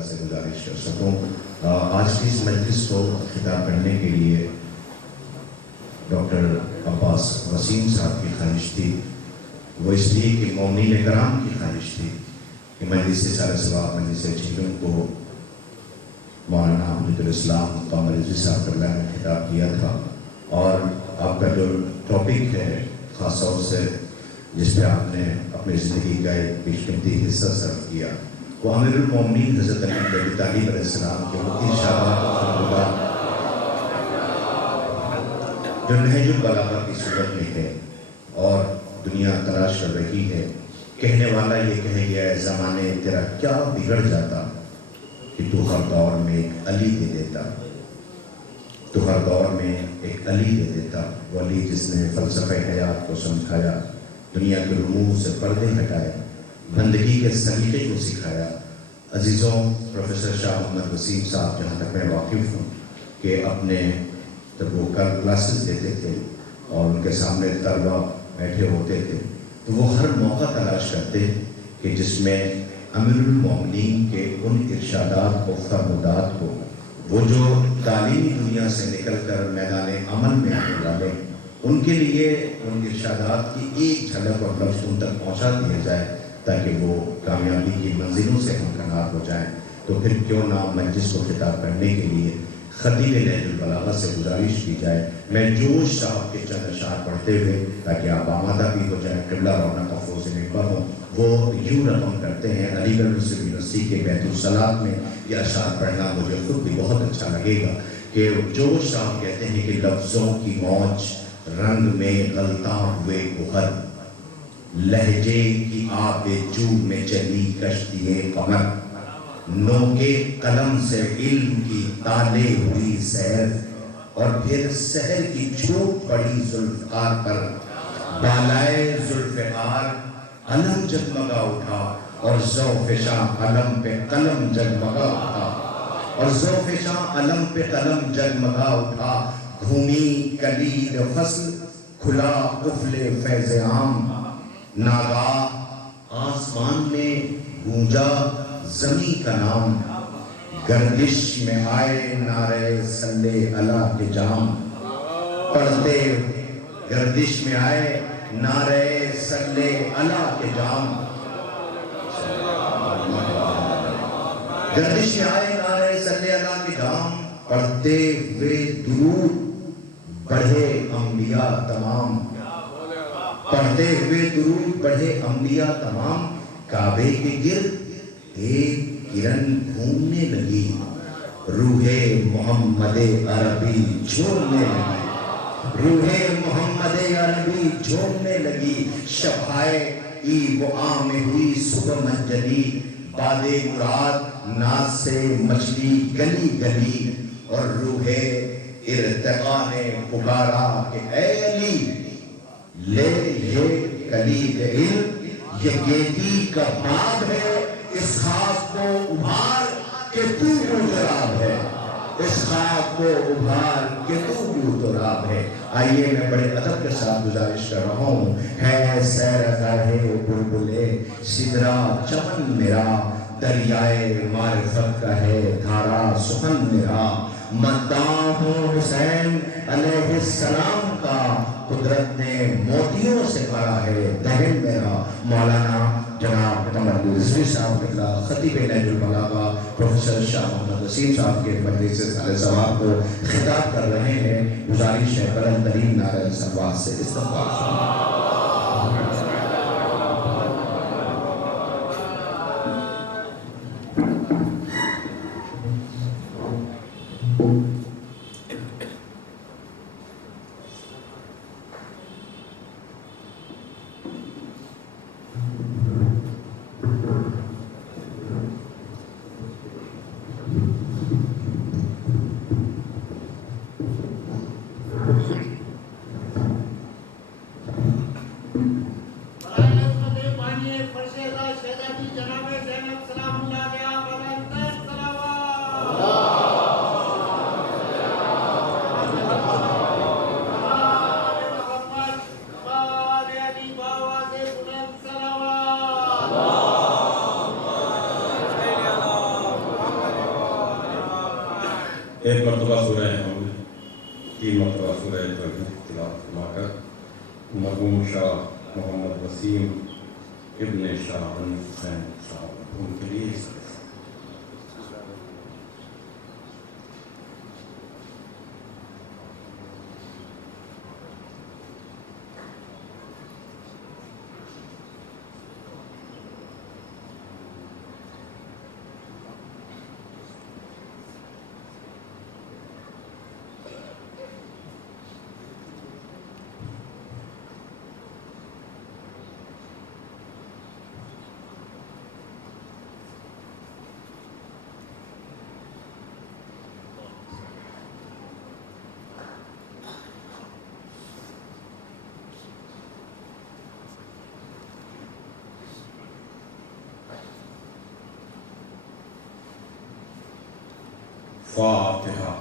تعالیٰ سے گزارش کر سکوں. آج کی اس مجلس کو خطاب کرنے کے لیے ڈاکٹر عباس وسیم صاحب کی خواہش تھی. وہ اس لیے کہ مومنین کرام کی خواہش تھی کہ مجلس سارے ثواب مجلس جھیلوں کو مولانا حجت الاسلام قمر رضوی صاحب اللہ نے خطاب کیا تھا. اور آپ کا جو ٹاپک ہے خاص طور سے جس پہ آپ نے اپنی زندگی کا ایک بیشقیمتی حصہ صرف کیا، وہ امیر المومنین حضرت علی بن ابی طالب علیہ السلام کے ارشادات جو نہج البلاغہ کی صورت میں ہے اور دنیا تلاش کر رہی ہے. کہنے والا یہ کہہ گیا ہے زمانے تیرا کیا بگڑ جاتا کہ تو ہر دور میں ایک علی دے دیتا. تو ہر دور میں ایک علی دے دیتا. وہ علی جس نے فلسفہ حیات کو سمجھایا، دنیا کے رموز سے پردے ہٹائے، بندگی کے سلیقے کو سکھایا. عزیزوں، پروفیسر شاہ محمد وسیم صاحب جہاں تک میں واقف ہوں کہ اپنے جب وہ کلاسز دیتے تھے اور ان کے سامنے طلبہ بیٹھے ہوتے تھے تو وہ ہر موقع تلاش کرتے کہ جس میں امیر المومنین کے ان ارشادات کو، فرمودات کو، وہ جو تعلیمی دنیا سے نکل کر میدان عمل میں آنے والے، ان کے لیے ان ارشادات کی ایک جھلک اور لفظ ان تک پہنچا دیا جائے تاکہ وہ کامیابی کی منزلوں سے ہمکنار ہو جائیں. تو پھر کیوں نہ مجلس کو خطاب کرنے کے لیے خطیب نہج البلاغہ سے گزارش کی جائے. میں جوش صاحب کے چند اشعار پڑھتے ہوئے تاکہ آپ آمادہ بھی ہو جائیں، قبلہ رونق افروز ممبر ہوں. وہ یوں رقم کرتے ہیں، علی گڑھ مسلم یونیورسٹی کے بیت الصلاۃ میں یہ اشعار پڑھنا مجھے خود بھی بہت اچھا لگے گا کہ جوش صاحب کہتے ہیں کہ لفظوں کی موج رنگ میں غلطاں ہوئے گوہر، لہجے کی آب جو میں چلی کشتی قمر، نوکے قلم سے علم کی تالے ہوئی سحر، اور پھر سحر کی چھوٹ پڑی ذوالفقار پر، بالائے ذوالفقار علم جگمگا اٹھا، اور ذوق شاہ علم پہ قلم جگمگا اٹھا، اور ذوق شاہ علم پہ قلم جگمگا اٹھا. گھومی کلید فصل کھلا قفل فیض عام، ناگاہ آسمان میں گونجا زمیں کا نام، گردش میں آئے نعرے صلی اللہ کے جام، پڑھتے گردش میں آئے نعرے صلی اللہ کے جام، گردش میں آئے نعرے صلی اللہ کے جام، پڑھتے ہوئے درود بڑھے انبیاء تمام، پڑھتے ہوئے درود بڑھے انبیاء تمام. کعبے کے گرد ایک کرن گھومنے لگی، روح محمد عربی جھومنے لگی، روح محمد عربی جھومنے لگی. شفائے عید و عام ہوئی صبح منجلی، باد مراد ناز سے مچلی گلی گلی، اور روح ارتقا نے پکارا کہ اے علی لے یہ کلید علم، یہ گیتی کا باب ہے، اس خاک کو ابھار کہ تو تراب ہے، اس خاک کو ابھار کہ تو تراب ہے. آئیے میں بڑے ادب کے ساتھ گزارش کر رہا ہوں. ہے سیرگاہ بلبلے سدرا چمن میرا، دریائے معرفت کا ہے دھارا سخن میرا، مداح ہوں حسین علیہ السلام کا، قدرت نے موتیوں سے بھرا ہے دہن میرا. مولانا جناب قمر رضوی صاحب خطیب نہج البلاغہ پروفیسر شاہ محمد وسیم صاحب کے مجلس سے سارے ثواب کو خطاب کر رہے ہیں. گزارش ہے بلند ترین نعرہ صلوات سے استقبال فرمائیں. ایک مرتبہ سورہ حمد، 3 مرتبہ سورہ توحید تلاوت فرما کر مرحوم شاہ محمد وسیم ابن شاہ حسین صاحب ان کے لیے فاتحہ۔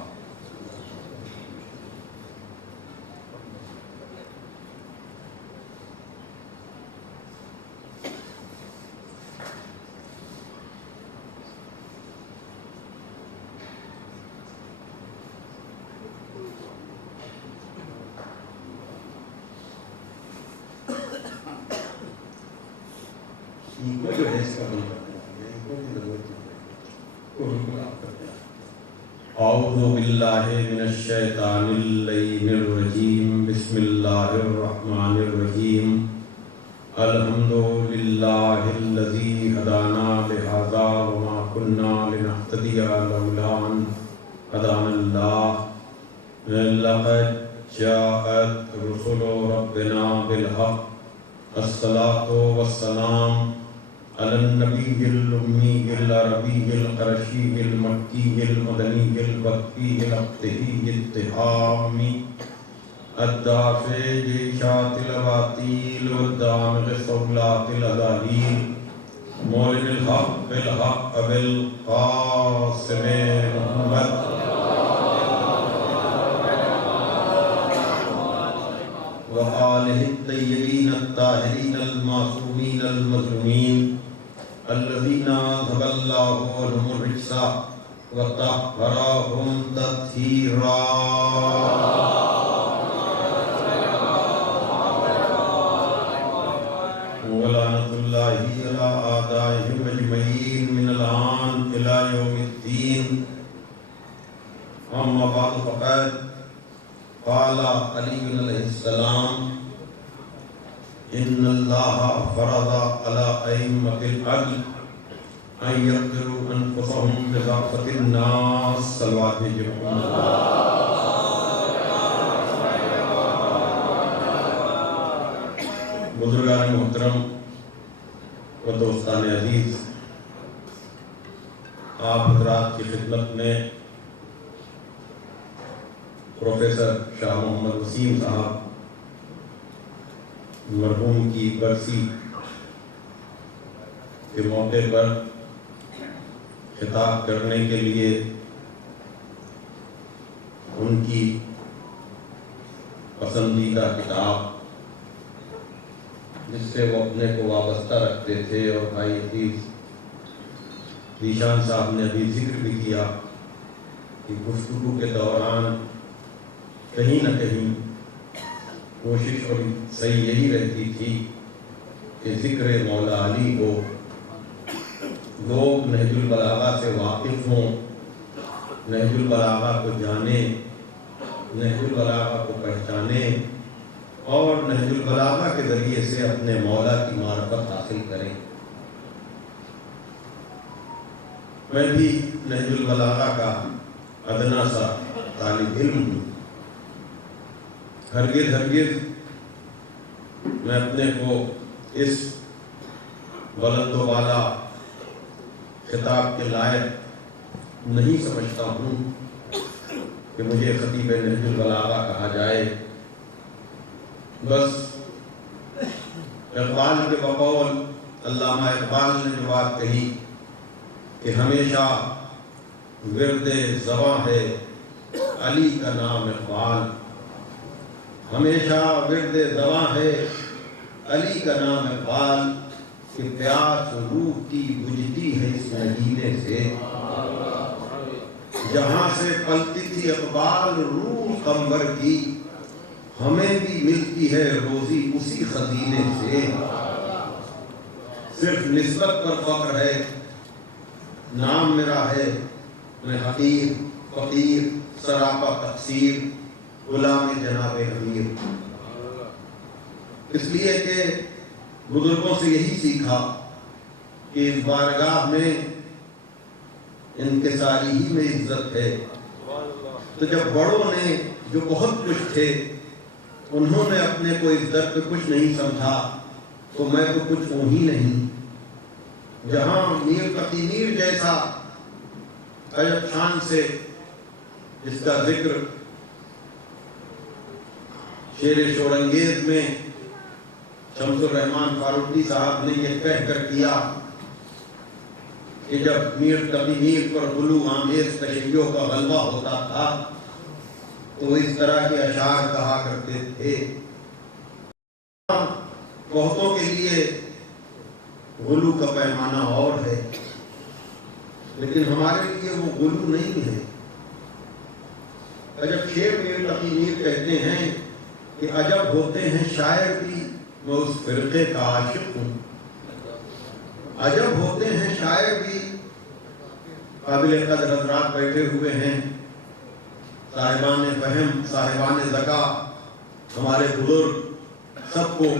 اعوذ باللہ من الشیطان اللعین الرجیم، بسم اللہ الرحمن الرحیم، الحمد للہ الذی ہدانا لہذا وما كنا لنہتدی لولا ان ہدانا اللہ، لقد جاءت رسل ربنا بالحق، الصلاة والسلام علی النبی الأمی العربی القرشی المکی المدنی البکی الابتہی التہامی الدافع لإشاعة الأباطيل والدامغ صولات الأدالیل، مولد الحق بالحق بالقاسم محمد وآلہ الطیبین الطاہرین المعصومین المظلومین الذین اذهب اللہ عنہم الرجس وطہرہم تطہیرا۔ ولعنۃ اللہ علی اعدائہم اجمعین من الآن الی یوم الدین۔ اما بعد فقد قال علی علیہ السلام ان اللہ فرض علی ائمۃ العدل ان یقتلوا انفسهم بضعفۃ الناس، صلوات محمد۔ بزرگان محترم و دوستان عزیز، آپ حضرات کی خدمت میں پروفیسر شاہ محمد وسیم صاحب مرحوم کی برسی کے موقع پر خطاب کرنے کے لیے ان کی پسندیدہ کتاب جس سے وہ اپنے کو وابستہ رکھتے تھے، اور بھائی عزیز ذیشان صاحب نے ابھی ذکر بھی کیا کہ گفتگو کے دوران کہیں نہ کہیں کوشش اور صحیح یہی رہتی تھی کہ ذکر مولا علی کو لوگ نہج البلاغہ سے واقف ہوں، نہج البلاغہ کو جانیں، نہج البلاغہ کو پہچانیں، اور نہج البلاغہ کے ذریعے سے اپنے مولا کی معرفت حاصل کریں۔ میں بھی نہج البلاغہ کا ادنا سا طالب علم ہوں۔ ہرگز میں اپنے کو اس بلند و بالا خطاب کے لائق نہیں سمجھتا ہوں کہ مجھے خطیب نہج البلاغہ کہا جائے۔ بس اقبال کے بقول علامہ اقبال نے جو بات کہی کہ ہمیشہ ورد زباں ہے علی کا نام اقبال، ہمیشہ ورد زباں ہے علی کا نام اقبال، کہ پیاس روح کی بجھتی ہے اس نگینے سے، جہاں سے پلتی تھی اقبال روح قمبر کی، ہمیں بھی ملتی ہے روزی اسی خزینے سے۔ صرف نسبت پر فخر ہے، نام میرا ہے میں حقیر فقیر سراپا تقصیر غلام جناب امیر۔ اس لیے کہ بزرگوں سے یہی سیکھا کہ اس بارگاہ میں انکساری ہی میں عزت ہے۔ تو جب بڑوں نے جو بہت کچھ تھے انہوں نے اپنے کو عزت پہ کچھ نہیں سمجھا تو میں تو کچھ ہوں ہی نہیں۔ جہاں میر تقی میر جیسا عجب شان سے جس کا ذکر شعر شورانگیز میں شمس الرحمان فاروقی صاحب نے یہ کہہ کر کیا کہ جب میر تقی میر پر غلو آمیز تشیعوں کا غلبہ ہوتا تھا تو اس طرح کے اشعار کہا کرتے تھے۔ بہتوں کے لیے غلو کا پیمانہ اور ہے، لیکن ہمارے لیے وہ غلو نہیں ہے۔ عجب شعر میر تقی میر کہتے ہیں کہ عجب ہوتے ہیں شاعر بھی میں اس فرقے کا عاشق ہوں۔ عجب ہوتے ہیں شاعر بھی، قابل قدر حضرات بیٹھے ہوئے ہیں، صاحبان فہم صاحبان ذکا ہمارے بزرگ، سب کو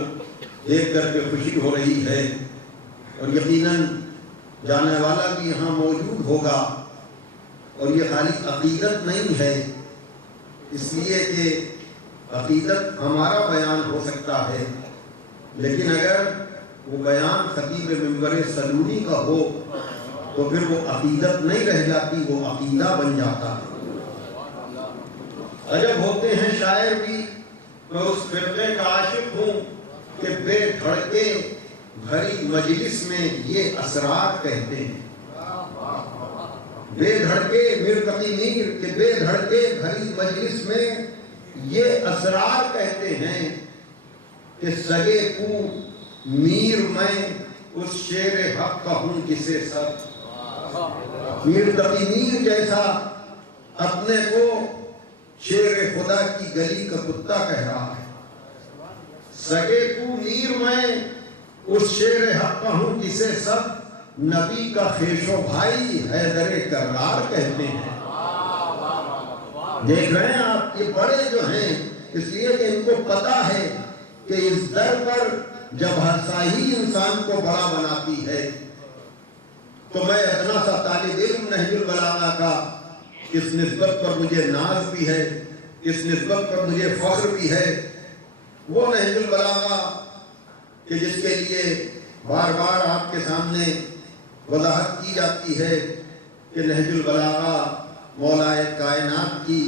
دیکھ کر کے خوشی ہو رہی ہے اور یقیناً جانے والا بھی یہاں موجود ہوگا۔ اور یہ خالی عقیدت نہیں ہے، اس لیے کہ عقیدت ہمارا بیان ہو سکتا ہے، لیکن اگر وہ بیان خطیب منبر سلونی کا ہو تو پھر وہ عقیدت نہیں رہ جاتی، وہ عقیدہ بن جاتا ہے۔ عجب ہوتے ہیں شاعر بھی میں اس فرقے کا عاشق ہوں کہ بے دھڑکے بھری مجلس میں یہ اسرار کہتے ہیں۔ بے دھڑکے میر تقی میر کہ بے دھڑکے بھری مجلس میں یہ اسرار کہتے ہیں کہ سگے کو میر میں اس شیر حق کا ہوں کسے سب۔ میر تقی میر جیسا اپنے کو شیر خدا کی گلی کا کتا کہہ رہا ہے۔ سگے کو میر میں اس شیر حق کا ہوں جسے سب نبی کا خیش و بھائی حیدر کرار کہتے ہیں۔ دیکھ رہے ہیں آپ یہ بڑے جو ہیں، اس لیے کہ ان کو پتا ہے کہ اس در پر جب ہرسائی انسان کو بڑا بناتی ہے تو میں ادنا سا طالب علم نہج البلاغہ کا اس نسبت پر مجھے ناز بھی ہے، اس نسبت پر مجھے فخر بھی ہے۔ وہ نہج البلاغہ کہ جس کے لیے بار بار آپ کے سامنے وضاحت کی جاتی ہے کہ نہج البلاغہ مولائے کائنات کی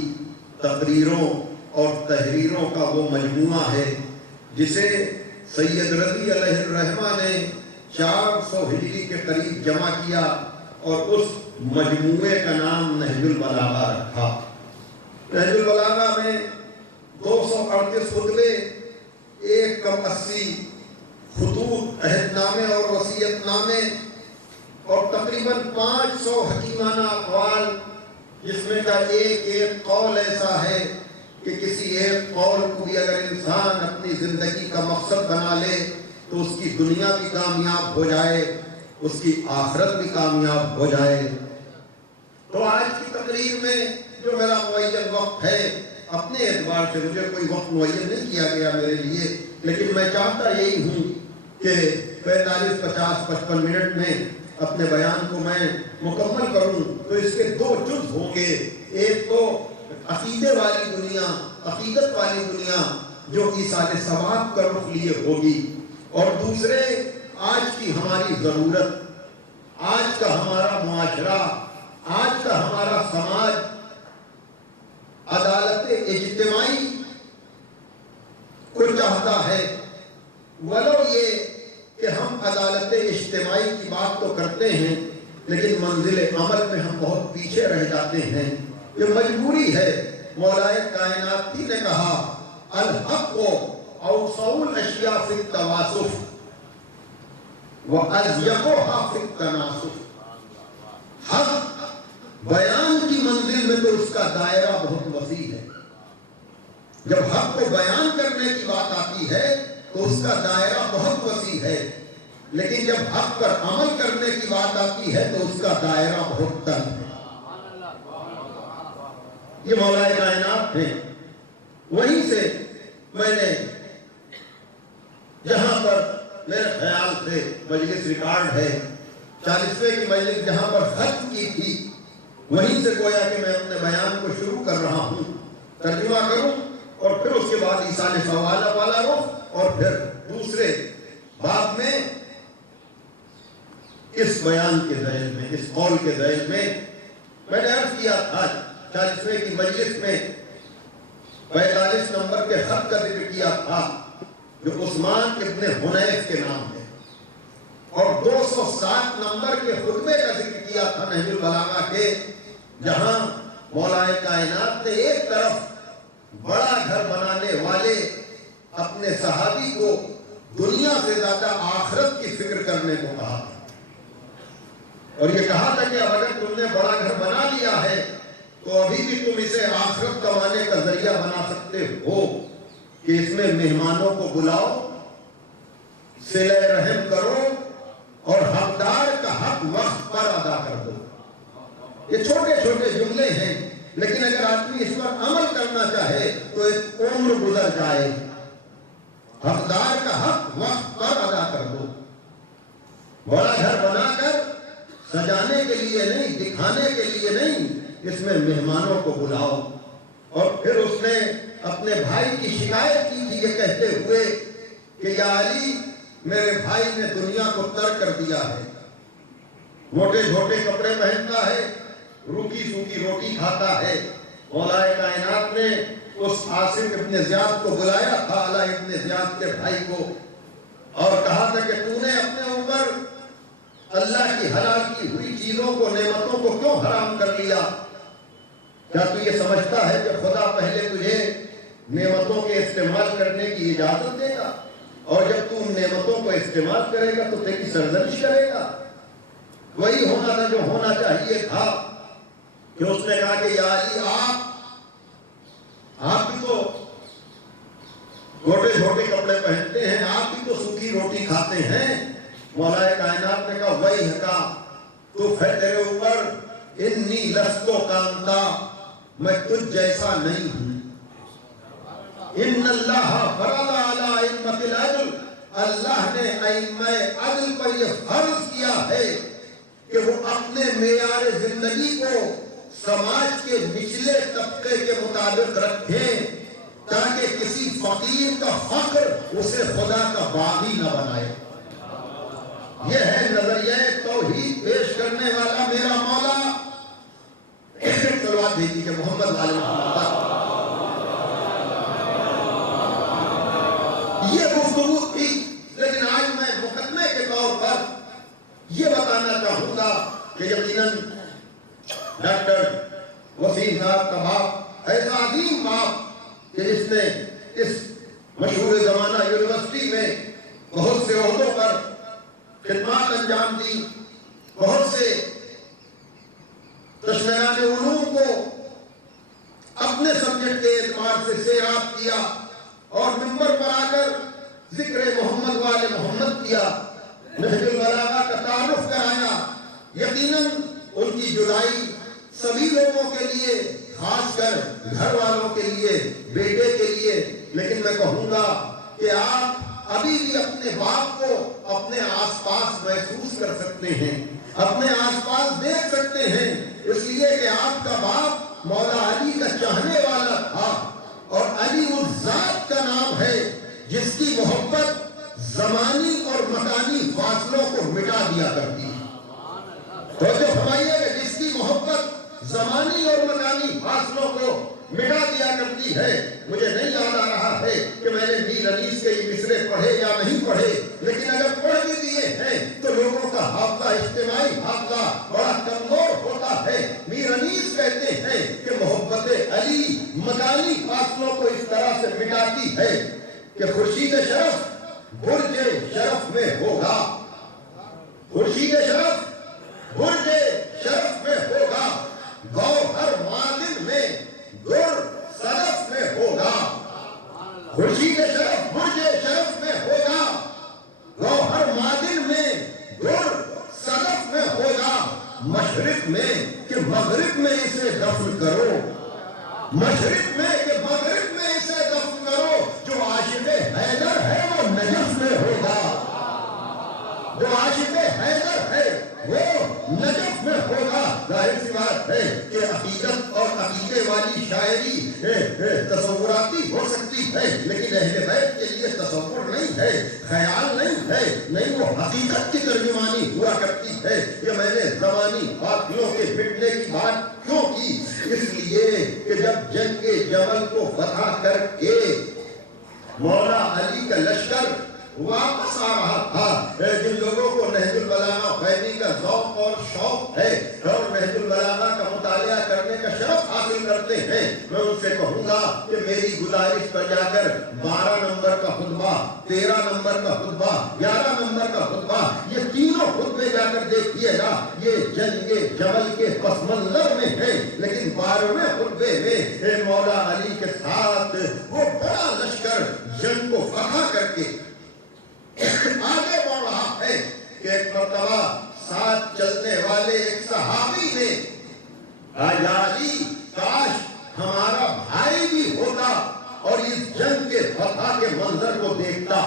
تقریروں اور تحریروں کا وہ مجموعہ ہے جسے سید رضی علیہ الرحمہ نے 400 ہجری کے قریب جمع کیا اور اس مجموعے کا نام نہج البلاغہ رکھا۔ نہج البلاغہ میں 238 خطبے، 180 خطوط عہد نامے اور وصیت نامے اور تقریباً 500 حکیمانہ اقوال، جس میں کا ایک قول ایسا ہے کہ کسی ایک قول کو بھی اگر انسان اپنی زندگی کا مقصد بنا لے تو اس کی دنیا بھی کامیاب ہو جائے، اس کی آخرت بھی کامیاب ہو جائے۔ تو آج کی تقریر میں جو میرا معین وقت ہے، اپنے اعتبار سے مجھے کوئی وقت معین نہیں کیا گیا میرے لیے، لیکن میں چاہتا یہی ہوں کہ 45 50 55 منٹ میں اپنے بیان کو میں مکمل کروں تو اس کے 2 جز ہوں گے۔ ایک تو عقیدے والی دنیا، عقیدت والی دنیا جو ایصال ثواب کا رخ لیے ہوگی، اور دوسرے آج کی ہماری ضرورت، آج کا ہمارا معاشرہ، آج کا ہمارا سماج عدالت اجتماعی کو چاہتا ہے، ولو یہ کہ ہم عدالت اجتماعی کی بات تو کرتے ہیں لیکن منزل عمل میں ہم بہت پیچھے رہ جاتے ہیں۔ یہ مجبوری ہے۔ مولائے کائنات نے کہا الحق اوسع الاشیاء فی التواصف واضیقها فی التناسف۔ حق بیان کی منزل میں تو اس کا دائرہ بہت وسیع ہے. جب حق کو بیان کرنے کی بات آتی ہے تو اس کا دائرہ بہت وسیع ہے، لیکن جب حق پر عمل کرنے کی بات آتی ہے تو اس کا دائرہ بہت تنگ ہے. یہ مولا کائنات ہیں. وہیں سے میں نے جہاں پر میرے خیال سے مجلس ریکارڈ ہے 40ویں کی مجلس جہاں پر ختم کی تھی، وہیں سے گویا کہ میں اپنے بیان کو شروع کر رہا ہوں. ترجمہ کروں اور پھر اس کے بعد ایصال سوالہ والا رخ اور پھر دوسرے باب میں اس بیان کے ذیل میں، اس قول کے ذیل میں نے عرض کیا تھا 40ویں کی مجلس میں 45 نمبر کے خط کا ذکر کیا تھا جو عثمان ابن حنیف کے نام ہے، اور 207 نمبر کے خطبے کا ذکر کیا تھا نہج البلاغہ کے، جہاں مولا کائنات نے ایک طرف بڑا گھر بنانے والے اپنے صحابی کو دنیا سے زیادہ آخرت کی فکر کرنے کو کہا تھا، اور یہ کہا تھا کہ اب اگر تم نے بڑا گھر بنا لیا ہے تو ابھی بھی تم اسے آخرت کمانے کا ذریعہ بنا سکتے ہو کہ اس میں مہمانوں کو بلاؤ، صلہ رحم کرو اور حقدار کا حق وقت پر ادا کر دو. یہ چھوٹے چھوٹے جملے ہیں، لیکن اگر آدمی اس پر عمل کرنا چاہے تو ایک عمر گزر جائے. حقدار کا حق وقت پر ادا کر دو. بڑا گھر بنا کر سجانے کے لیے نہیں، دکھانے کے لیے نہیں، اس میں مہمانوں کو بلاؤ. اور پھر اس نے اپنے بھائی کی شکایت کی تھی یہ کہتے ہوئے کہ یا علی، میرے بھائی نے دنیا کو ترک کر دیا ہے، موٹے جھوٹے کپڑے پہنتا ہے، روکی سوکی روٹی کھاتا ہے. مولا کائنات نے اس عاصم ابن زیاد کو بلایا تھا، علی ابن زیاد کے بھائی کو، اور کہا تھا کہ تو نے اپنے اوپر اللہ کی حلال کی ہوئی چیزوں کو، نعمتوں کو کیوں حرام کر لیا؟ کیا تو یہ سمجھتا ہے کہ خدا پہلے تجھے نعمتوں کے استعمال کرنے کی اجازت دے گا، اور جب تو ان نعمتوں کو استعمال کرے گا تو تیری سرزنش کرے گا؟ وہی ہونا تھا جو ہونا چاہیے تھا کہ اس نے کہا کہ یا علی، آپ بھی تو چھوٹے چھوٹے کپڑے پہنتے ہیں، آپ بھی تو سوکھی روٹی کھاتے ہیں. مولا کائنات نے کہا وہی حقا تو ہے تیرے اوپر، انی لستو کانتا، میں تجھ جیسا نہیں ہوں. ان اللہ فرض علی ائمۃ العدل، اللہ نے ائمہ عدل پر یہ فرض کیا ہے کہ وہ اپنے معیار زندگی کو سماج کے نچلے طبقے کے مطابق رکھیں تاکہ کسی فقیر کا فقر اسے خدا کا باغی نہ بنائے. یہ ہے نظریہ توحید پیش کرنے والا میرا مولا. صلوات بھیجیے کہ محمد والے محمد. یہ گفتگو تھی، لیکن آج میں مقدمے کے طور پر یہ بتانا چاہوں گا کہ یقیناً ڈاکٹر وسیم صاحب کا باپ ایسا عظیم باپ کہ جس نے اس مشہور زمانہ یونیورسٹی میں بہت سے عہدوں پر خدمات انجام دی، بہت سے تشنگان علوم کو اپنے سبجیکٹ کے اعتبار سے سیراب کیا اور منبر پر آ کر ذکر محمد والے محمد کیا، نہج البلاغہ کا تعارف کرایا. یقیناً ان کی جدائی سبھی لوگوں کے لیے، خاص کر گھر والوں کے لیے، بیٹے کے لیے، لیکن میں کہوں گا کہ آپ ابھی بھی اپنے باپ کو اپنے آس پاس محسوس کر سکتے ہیں، اپنے آس پاس دیکھ سکتے ہیں، اس لیے کہ آپ کا باپ مولا علی کا چاہنے والا تھا، اور علی اس ذات کا نام ہے جس کی محبت زمانی اور مکانی فاصلوں کو مٹا دیا کرتی ہے. تو جو فرمائیے کہ جس کی محبت زمانی اور مکانی فاصلوں کو مٹا دیا کرتی ہے. مجھے نہیں یاد آ رہا ہے کہ میں نے میر انیس کے یہ مصرے پڑھے یا نہیں پڑھے، لیکن اگر پڑھ بھی دیے ہیں تو لوگوں کا حافظہ، اجتماعی حافظہ بڑا کمزور ہوتا ہے. میر انیس کہتے ہیں کہ محبت علی مکانی فاصلوں کو اس طرح سے مٹاتی ہے کہ خورشید شرف برج شرف میں ہوگا، خورشید شرف برج شرف میں ہوگا، گوہر معدن میں در صدف میں ہوگا، خورشید شرف برج شرف میں ہوگا، گوہر معدن میں در صدف میں ہوگا، مشرق میں کہ مغرب میں اسے دفن کرو، مشرق میں کہ مغرب میں اسے دفن کرو، جو عاشق حیدر ہے وہ نجف میں ہوگا، جو عاشق حیدر ہے وہ نجف میں ہوگا۔ ظاہر سی بات ہے کہ عقیدت اور عقیدے والی شاعری تصوراتی ہو سکتی ہے، لیکن اہل بیت کے لیے تصور نہیں ہے، خیال نہیں ہے، نہیں وہ حقیقت کی ترجمانی ہوا کرتی ہے۔ یہ میں نے زمانی باطلوں کے مٹنے کی بات کیوں کی؟ اس لیے کہ جب جنگ جمل کو فتح کر کے مولا علی کا لشکر واپس آ رہا تھا، جن لوگوں کو نہج البلاغہ فہمی کا ذوق اور شوق ہے اور نہج البلاغہ کا مطالعہ کرنے کا شرف حاصل کرتے ہیں، میں ان سے کہوں گا کہ میری گزارش پر جا کر 12 نمبر کا خطبہ، 13 نمبر کا خطبہ، 11 نمبر کا خطبہ، یہ تینوں خطبے جا کر دیکھیے گا، یہ جنگ جمل کے پس منظر میں ہے، لیکن 12ویں خطبے میں مولا علی کے ساتھ وہ بڑا لشکر جنگ کو فتح کر کے آگے بڑھ رہا ہے کہ ایک مرتبہ ساتھ چلنے والے ایک صحابی نے یا علی کاش ہمارا بھائی بھی ہوتا اور اس جنگ کے فتح کے منظر کو دیکھتا۔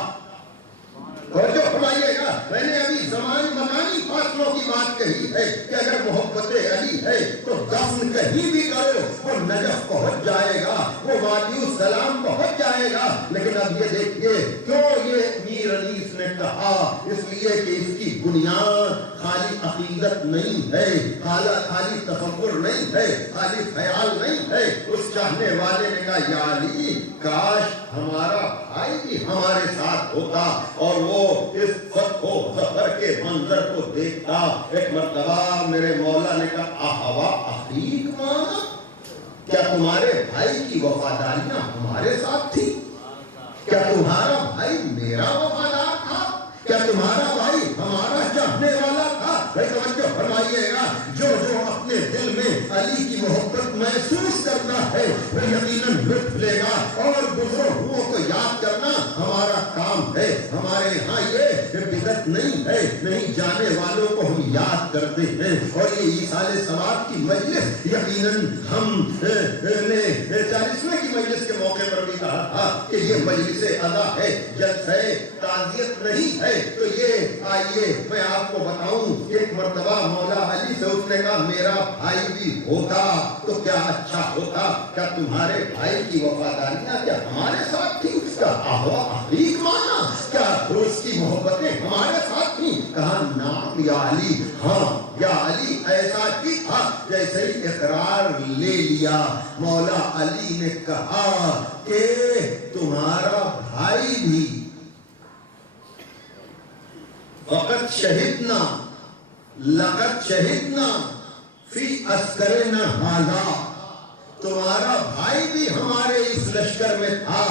اور جو فرمائیے گا، میں نے ابھی زمانی مکانی فاصلوں کی بات کہی ہے کہ اگر محبت علی ہے تو دفن کہیں بھی کرو وہ نجف پہنچ جائے گا، وہ وادی السلام پہنچ جائے گا۔ لیکن اب یہ دیکھیے کیوں یہ میر انیس نے کہا، اس لیے کہ اس کی بنیاد خالی عقیدت نہیں ہے، خالی تصور نہیں ہے، خالی خیال نہیں ہے۔ اس چاہنے والے نے کہا یا علی کاش ہمارا بھائی بھی ہمارے ساتھ ہوتا اور وہ اس فتح و ظفر کے منظر کو دیکھتا۔ ایک مرتبہ میرے مولا نے کہا احوا اخیک مانا، کیا تمہارے بھائی کی وفاداریاں ہمارے ساتھ تھی؟ کیا تمہارا بھائی میرا وفادار تھا؟ کیا تمہارا بھائی ہمارا چاہنے والا تھا؟ توجہ فرمائیے گا، جو جو اپنے دل میں علی کی محبت محسوس کرتا ہے وہ یقیناً لطف لے گا، اور بزرگوں کو یاد کرنا ہمارا کام ہے۔ ہمارے ہاں یہ بدعت نہیں ہے، نہیں جانے والوں کو ہم یاد کرتے ہیں، اور یہ ایصال ثواب کی مجلس یقیناً ہم نے 40ویں کی مجلس کے موقع پر بھی کہا تھا کہ یہ مجلس ادا ہے، جلسہ تعزیت نہیں ہے۔ تو یہ آئیے میں آپ کو بتاؤں، ایک مرتبہ مولا علی سے اس نے کہا میرا بھائی بھی ہوتا تو کیا اچھا ہوتا، کیا تمہارے بھائی کی وفاداریاں کیا ہمارے ساتھ تھی؟ کیا احوا اخیک مانا، کیا اس کی محبتیں ہمارے ساتھ تھیں؟ کہا نعم یا علی، ہاں یا علی ایسا ہی تھا۔ جیسے ہی اقرار لے لیا، مولا علی نے کہا کہ تمہارا بھائی بھی وقت شہدنا لقد شہدنا فی عسکرنا ھذا، تمہارا بھائی بھی ہمارے اس لشکر میں تھا،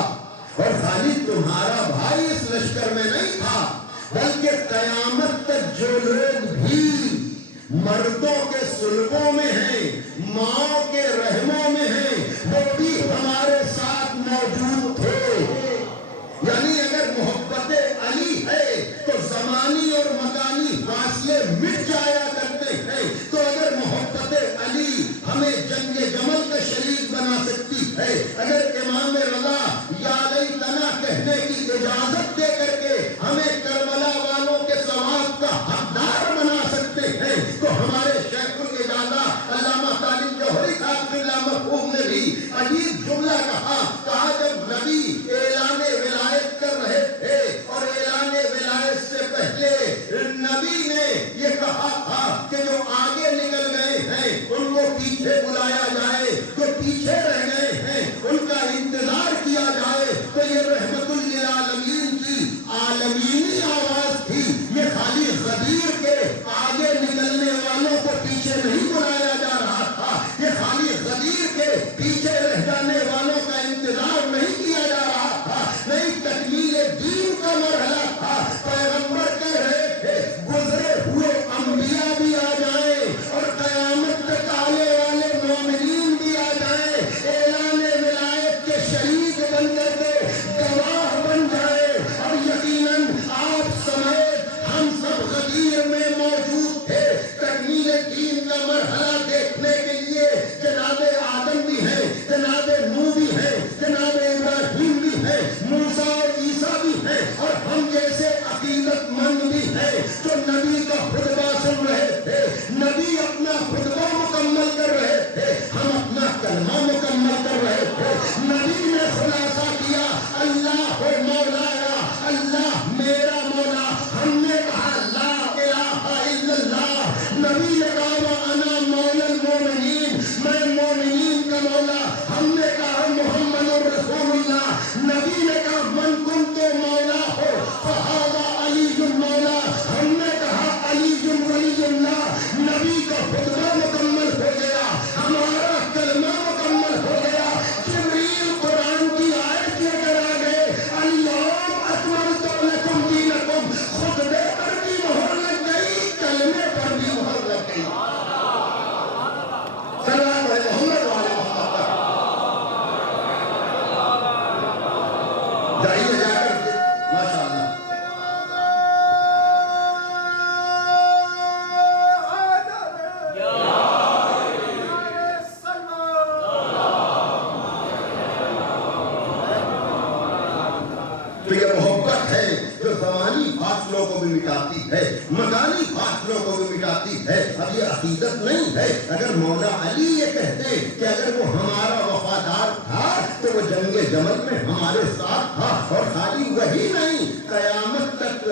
اور خالی تمہارا بھائی اس لشکر میں نہیں تھا بلکہ قیامت تک جو لوگ بھی مردوں کے صلبوں میں ہیں، ماں کے رحموں میں ہیں، وہ بھی ہمارے ساتھ موجود تھے۔ یعنی اگر محبت علی ہے تو زمانی اور مکانی فاصلے مٹ جایا کرتے ہیں، تو اگر محبت علی ہمیں جنگ جمل کا شریک بنا سکتی ہے، اگر امام رضا یا لیتنا کہنے کی اجازت دے کر کے ہمیں کربلا والوں کے ثواب کا حقدار بنا سکتے ہیں، تو ہمارے شیخ الاجازہ علامہ طالب جوہری صاحب قبلہ مرحوم نے بھی عجیب جملہ کہا جب نبی اعلان ولایت کر رہے تھے اور اعلان ولایت سے پہلے نبی نے یہ کہا تھا کہ جو آگے نکل گئے ہیں ان کو پیچھے بلایا جائے، جو پیچھے رہ گئے ہیں ان کا انتظار کیا جائے، تو یہ رحمت للعالمین کی عالمینی آواز تھی۔ یہ خالی غدیر کے آگے نکلنے والوں کو پیچھے نہیں بلایا جا رہا تھا، یہ خالی غدیر کے پیچھے رہ جانے والوں کا انتظار نہیں کیا جا رہا تھا، نہیں تکمیل دین کا مرحلہ تھا۔ پیغمبر کہہ رہے تھے گزرے ہوئے انبیاء بھی آ جائیں اور قیامت تک آنے والے تو زمانی فاصلوں کو بھی مٹاتی ہے، مکانی فاصلوں کو بھی مٹاتی ہے۔ اب یہ عقیدت نہیں ہے۔ اگر مولا علی یہ کہتے کہ اگر وہ ہمارا وفادار تھا تو وہ جنگ جمل میں ہمارے ساتھ تھا، اور خالی وہی نہیں، قیامت تک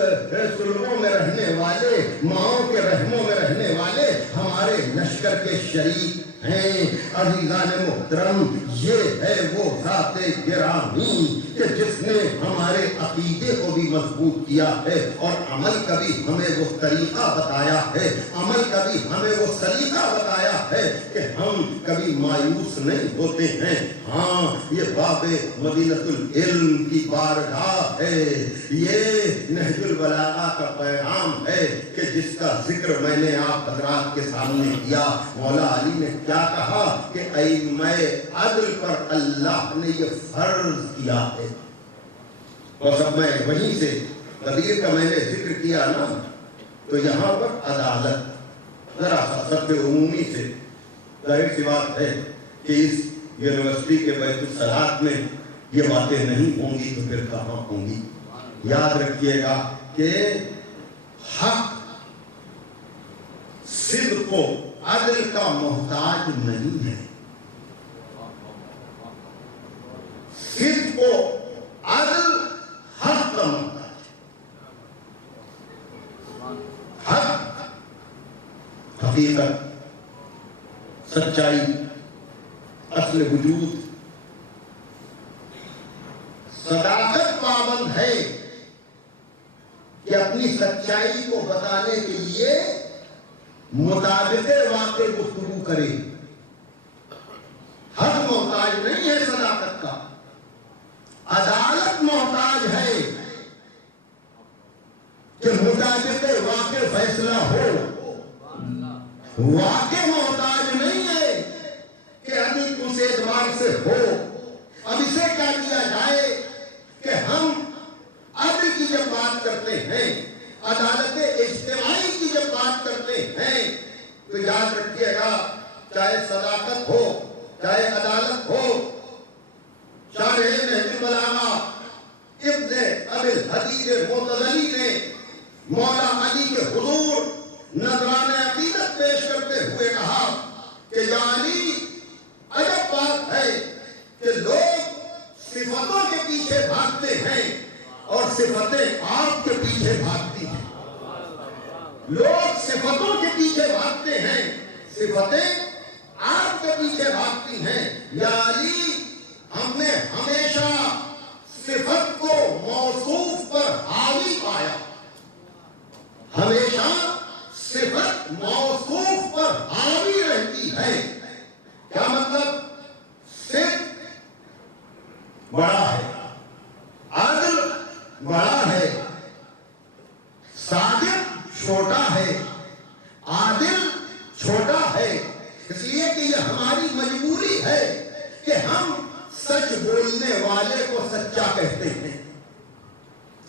سلووں میں رہنے والے، ماؤں کے رحموں میں رہنے والے ہمارے لشکر کے شریک ہیں۔ عزیزان محترم، یہ ہے وہ ذات گرامی کہ جس نے ہمارے عقیدے کو بھی مضبوط کیا ہے، اور عمل کا بھی ہمیں وہ طریقہ بتایا ہے، عمل کا بھی ہمیں وہ سلیقہ بتایا ہے کہ ہم کبھی مایوس نہیں ہوتے ہیں۔ ہاں، یہ باب مدینۃ العلم کی بارگاہ ہے، یہ نہج البلاغہ کا پیغام ہے کہ جس کا ذکر میں نے آپ حضرات کے سامنے کیا۔ مولا علی نے کیا کہا کہ ائمہ عدل پر اللہ نے یہ فرض کیا ہے۔ اور سب میں وہیں سے قدیر کا میں نے ذکر کیا نا، تو یہاں پر عدالت ذرا سا سب سے عمومی سے، ظاہر سی بات ہے کہ اس یونیورسٹی کے بیت الصلاۃ میں یہ باتیں نہیں ہوں گی تو پھر کہاں ہوں گی؟ یاد رکھیے گا کہ حق صدق و عدل کا محتاج نہیں ہے، صدق و عدل حق کا محتاج ہے۔ حق، حقیقت، سچائی، اصل وجود، صداقت پابند ہے کہ اپنی سچائی کو بتانے کے لیے مطابق واقع گفتگو کرے۔ حق محتاج نہیں ہے صداقت کا، عدالت محتاج ہے کہ مطابق واقع فیصلہ ہو۔ واقع محتاج نہیں ہے کہ ابھی اس اعتبار سے ہو۔ اب اسے کیا کیا جائے کہ ہم عدل کی جب بات کرتے ہیں، عدالت اجتماعی کی جب بات کرتے ہیں، تو یاد رکھیے گا چاہے صداقت ہو، چاہے عدالت ہو، شارح نہج البلاغہ ابن ابی الحدید معتزلی نے مولا علی کے حضور نذران عقیدت پیش کرتے ہوئے کہا کہ یا علی، عجب بات ہے کہ لوگ صفتوں کے پیچھے بھاگتے ہیں اور صفتیں آپ کے پیچھے بھاگتی ہیں۔ لوگ صفتوں کے پیچھے بھاگتے ہیں، صفتیں آپ کے پیچھے بھاگتی ہیں۔ یا علی، ہم نے ہمیشہ صفت کو موصوف پر حاوی پایا، ہمیشہ صفت موصوف پر حاوی رہتی ہے۔ کیا مطلب؟ صفت بڑا ہے، عادل بڑا ہے، صادق چھوٹا ہے، عادل چھوٹا ہے۔ اس لیے کہ یہ ہماری مجبوری ہے کہ ہم سچ بولنے والے کو سچا کہتے ہیں،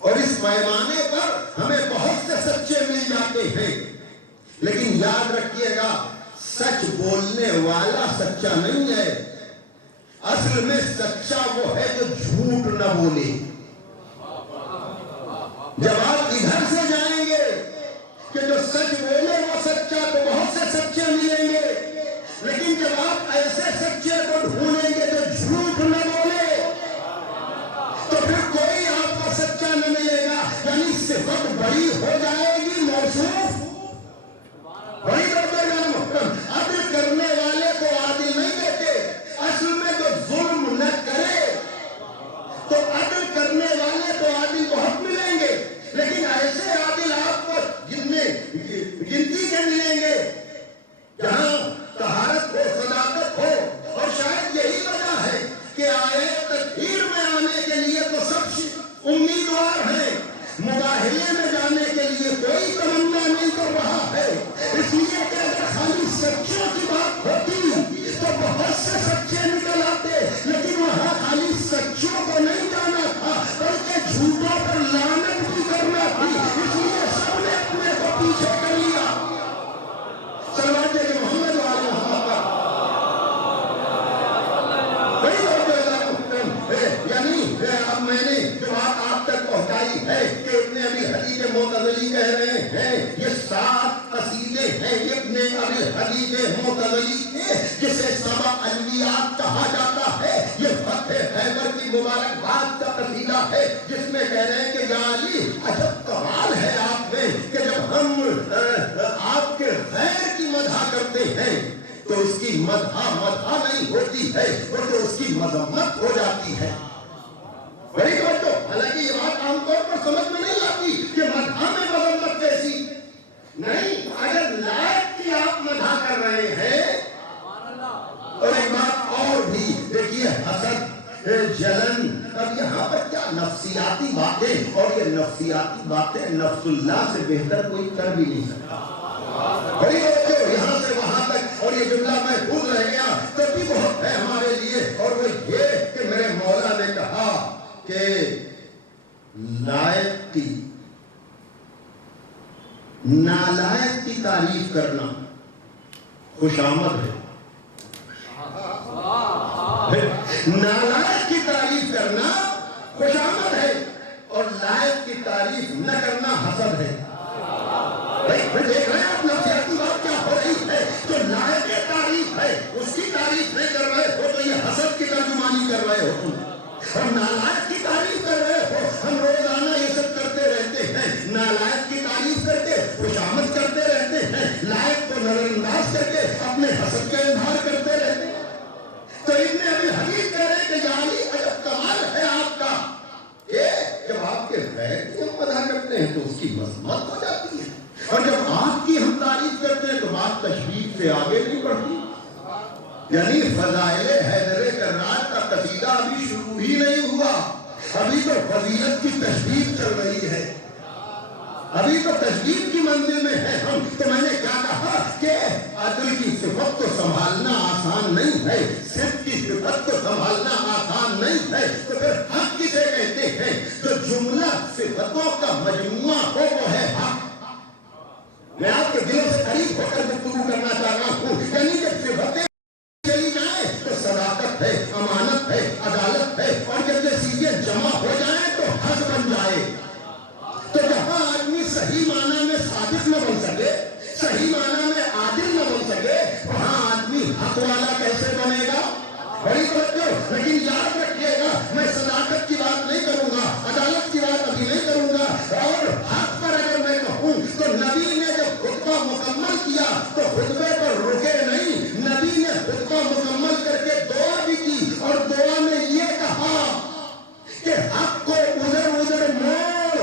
اور اس پیمانے پر ہمیں بہت سے سچے مل جاتے ہیں، لیکن یاد رکھیے گا سچ بولنے والا سچا نہیں ہے۔ اصل میں سچا وہ ہے جو جھوٹ نہ بولے۔ جب آپ ادھر سے جائیں گے کہ جو سچ بولے وہ سچا، تو بہت سے سچے ملیں گے، لیکن جب آپ ایسے سچے کو ڈھونڈیں گے جو جھوٹ نہ بولے، تو پھر کوئی آپ کو سچا نہ ملے گا۔ یعنی صفت بڑی ہو جائے گی، موصوف بڑی بڑھے گا۔ محترم، عدل کرنے والے کو عادل نہیں کہتے، اصل میں جو ظلم نہ کرے، تو عدل کرنے والے تو عادل بہت ملیں گے، لیکن ایسے عادل آپ کو گنتی کے ملیں گے جہاں طہارت ہو، صداقت ہو۔ اور شاید یہی وجہ ہے کہ آیت تطہیر میں آنے کے لیے تو سب امیدوار ہیں، مباہلے میں جانے کے لیے کوئی تمنا نہیں کر رہا ہے۔ اس لیے کہ اگر خالی سچوں کی بات ہوتی تو بہت سے سچے نکل آتے، لیکن وہاں خالی سچوں کو نہیں جانا تھا بلکہ جھوٹوں پر لعنت بھی کرنا تھی، اس لیے سب نے اپنے کو پیچھے کر لیا۔ صلوات کہ محمد وعلی محمد پر یعنی اب میں نے جو بات آپ تک پہنچائی آئی ہے کہ ابن ابی حدیث معتزلی کہہ رہے ہیں یہ 7 قصیدے ہیں ابن ابی حدیث معتزلی کے جسے سبع الویات کہا جاتا ہے. یہ فتح خیبر کی مبارکباد کا قصیدہ ہے جس میں کہہ رہے ہیں کہ یا علی عجب کمال ہے آپ میں کہ جب ہم آپ کے غیر کی مدح کرتے ہیں تو اس کی مدح نہیں ہوتی ہے اور تو اس کی مذمت ہو جاتی ہے. بڑی توجہ. حالانکہ یہ بات عام طور پر سمجھ میں نہیں آتی کہ مدح میں مذمت کیسی. نہیں، اگر لائق کی آپ مدح کر رہے ہیں. اور ایک بات اور بھی دیکھیے، حسد، جلن، اب یہاں پر کیا نفسیاتی باتیں، اور یہ نفسیاتی باتیں نفس اللہ سے بہتر کوئی کر بھی نہیں سکتا. بڑی توجہ. یہاں سے وہاں تک، اور یہ جملہ میں بھول رہ گیا تب بھی بہت ہے ہمارے لیے، اور وہ یہ کہ میرے مولا نے کہا کہ لائق کی نالائق کی تعریف کرنا خوش آمد ہے. نالائق کی تعریف کرنا خوش آمد ہے اور لائق کی تعریف نہ کرنا حسد ہے. میں دیکھ رہے ہیں آپ نفسیاتی بات کیا ہو رہی ہے. جو لائق تعریف ہے اس کی تعریف نہیں کر رہے ہو تو یہ حسد کی ترجمانی کر رہے ہو تم، اور نالائق کی تعریف کر رہے ہو. ہم روزانہ یہ سب کرتے رہتے ہیں، نالائق کی تعریف کر کے خوشامد کرتے رہتے ہیں، لائق کو نظر انداز کر کے اپنے حسد کا اظہار کرتے رہتے ہیں. تو ابن ابی حدیث کہہ رہے ہیں کہ یا علی عجب کمال ہے آپ کا کہ جب آپ کے غیر کی ہم مدح کرتے ہیں تو اس کی مذمت ہو جاتی ہے، اور جب آپ کی ہم تعریف کرتے ہیں تو بات تشبیہ سے آگے نہیں بڑھتی. یعنی فضائل حیدر کرار کا قصیدہ ابھی شروع ہی نہیں ہوا، ابھی تو فضیلت کی تشبیہ چل رہی ہے، ابھی تو تشبیہ کی منزل میں ہے ہم. تو میں نے کیا کہا کہ عدل کی صفت کو سنبھالنا آسان نہیں ہے، صدق کی صفت کو سنبھالنا آسان نہیں ہے. تو پھر حق کسے کہتے ہیں؟ جو جملہ صفتوں کا مجموعہ ہو وہ ہے حق. میں آپ کے دلوں سے قریب ہو کر گفتگو کرنا چاہ رہا ہوں. یعنی جب صفتیں چلی جائیں تو صداقت ہے، امانت ہے، عدالت ہے، اور جب یہ چیزیں جمع ہو جائیں تو حق بن جائے. تو جہاں آدمی صحیح معنی میں صادق نہ بن سکے، صحیح معنی میں عادل نہ بن سکے، وہاں آدمی حق والا کیسے بنے گا؟ بڑی توجہ. لیکن یاد رکھیے گا، میں صداقت کی بات نہیں کروں گا، عدالت کی بات ابھی نہیں کروں گا. اور حق پر اگر میں کہوں تو نبی نے جب خطبہ مکمل کیا تو خطبے پر رکے نہیں، نبی نے خطبہ مکمل کر کے دعا بھی کی، اور دعا میں یہ کہا کہ حق کو ادھر ادھر موڑ،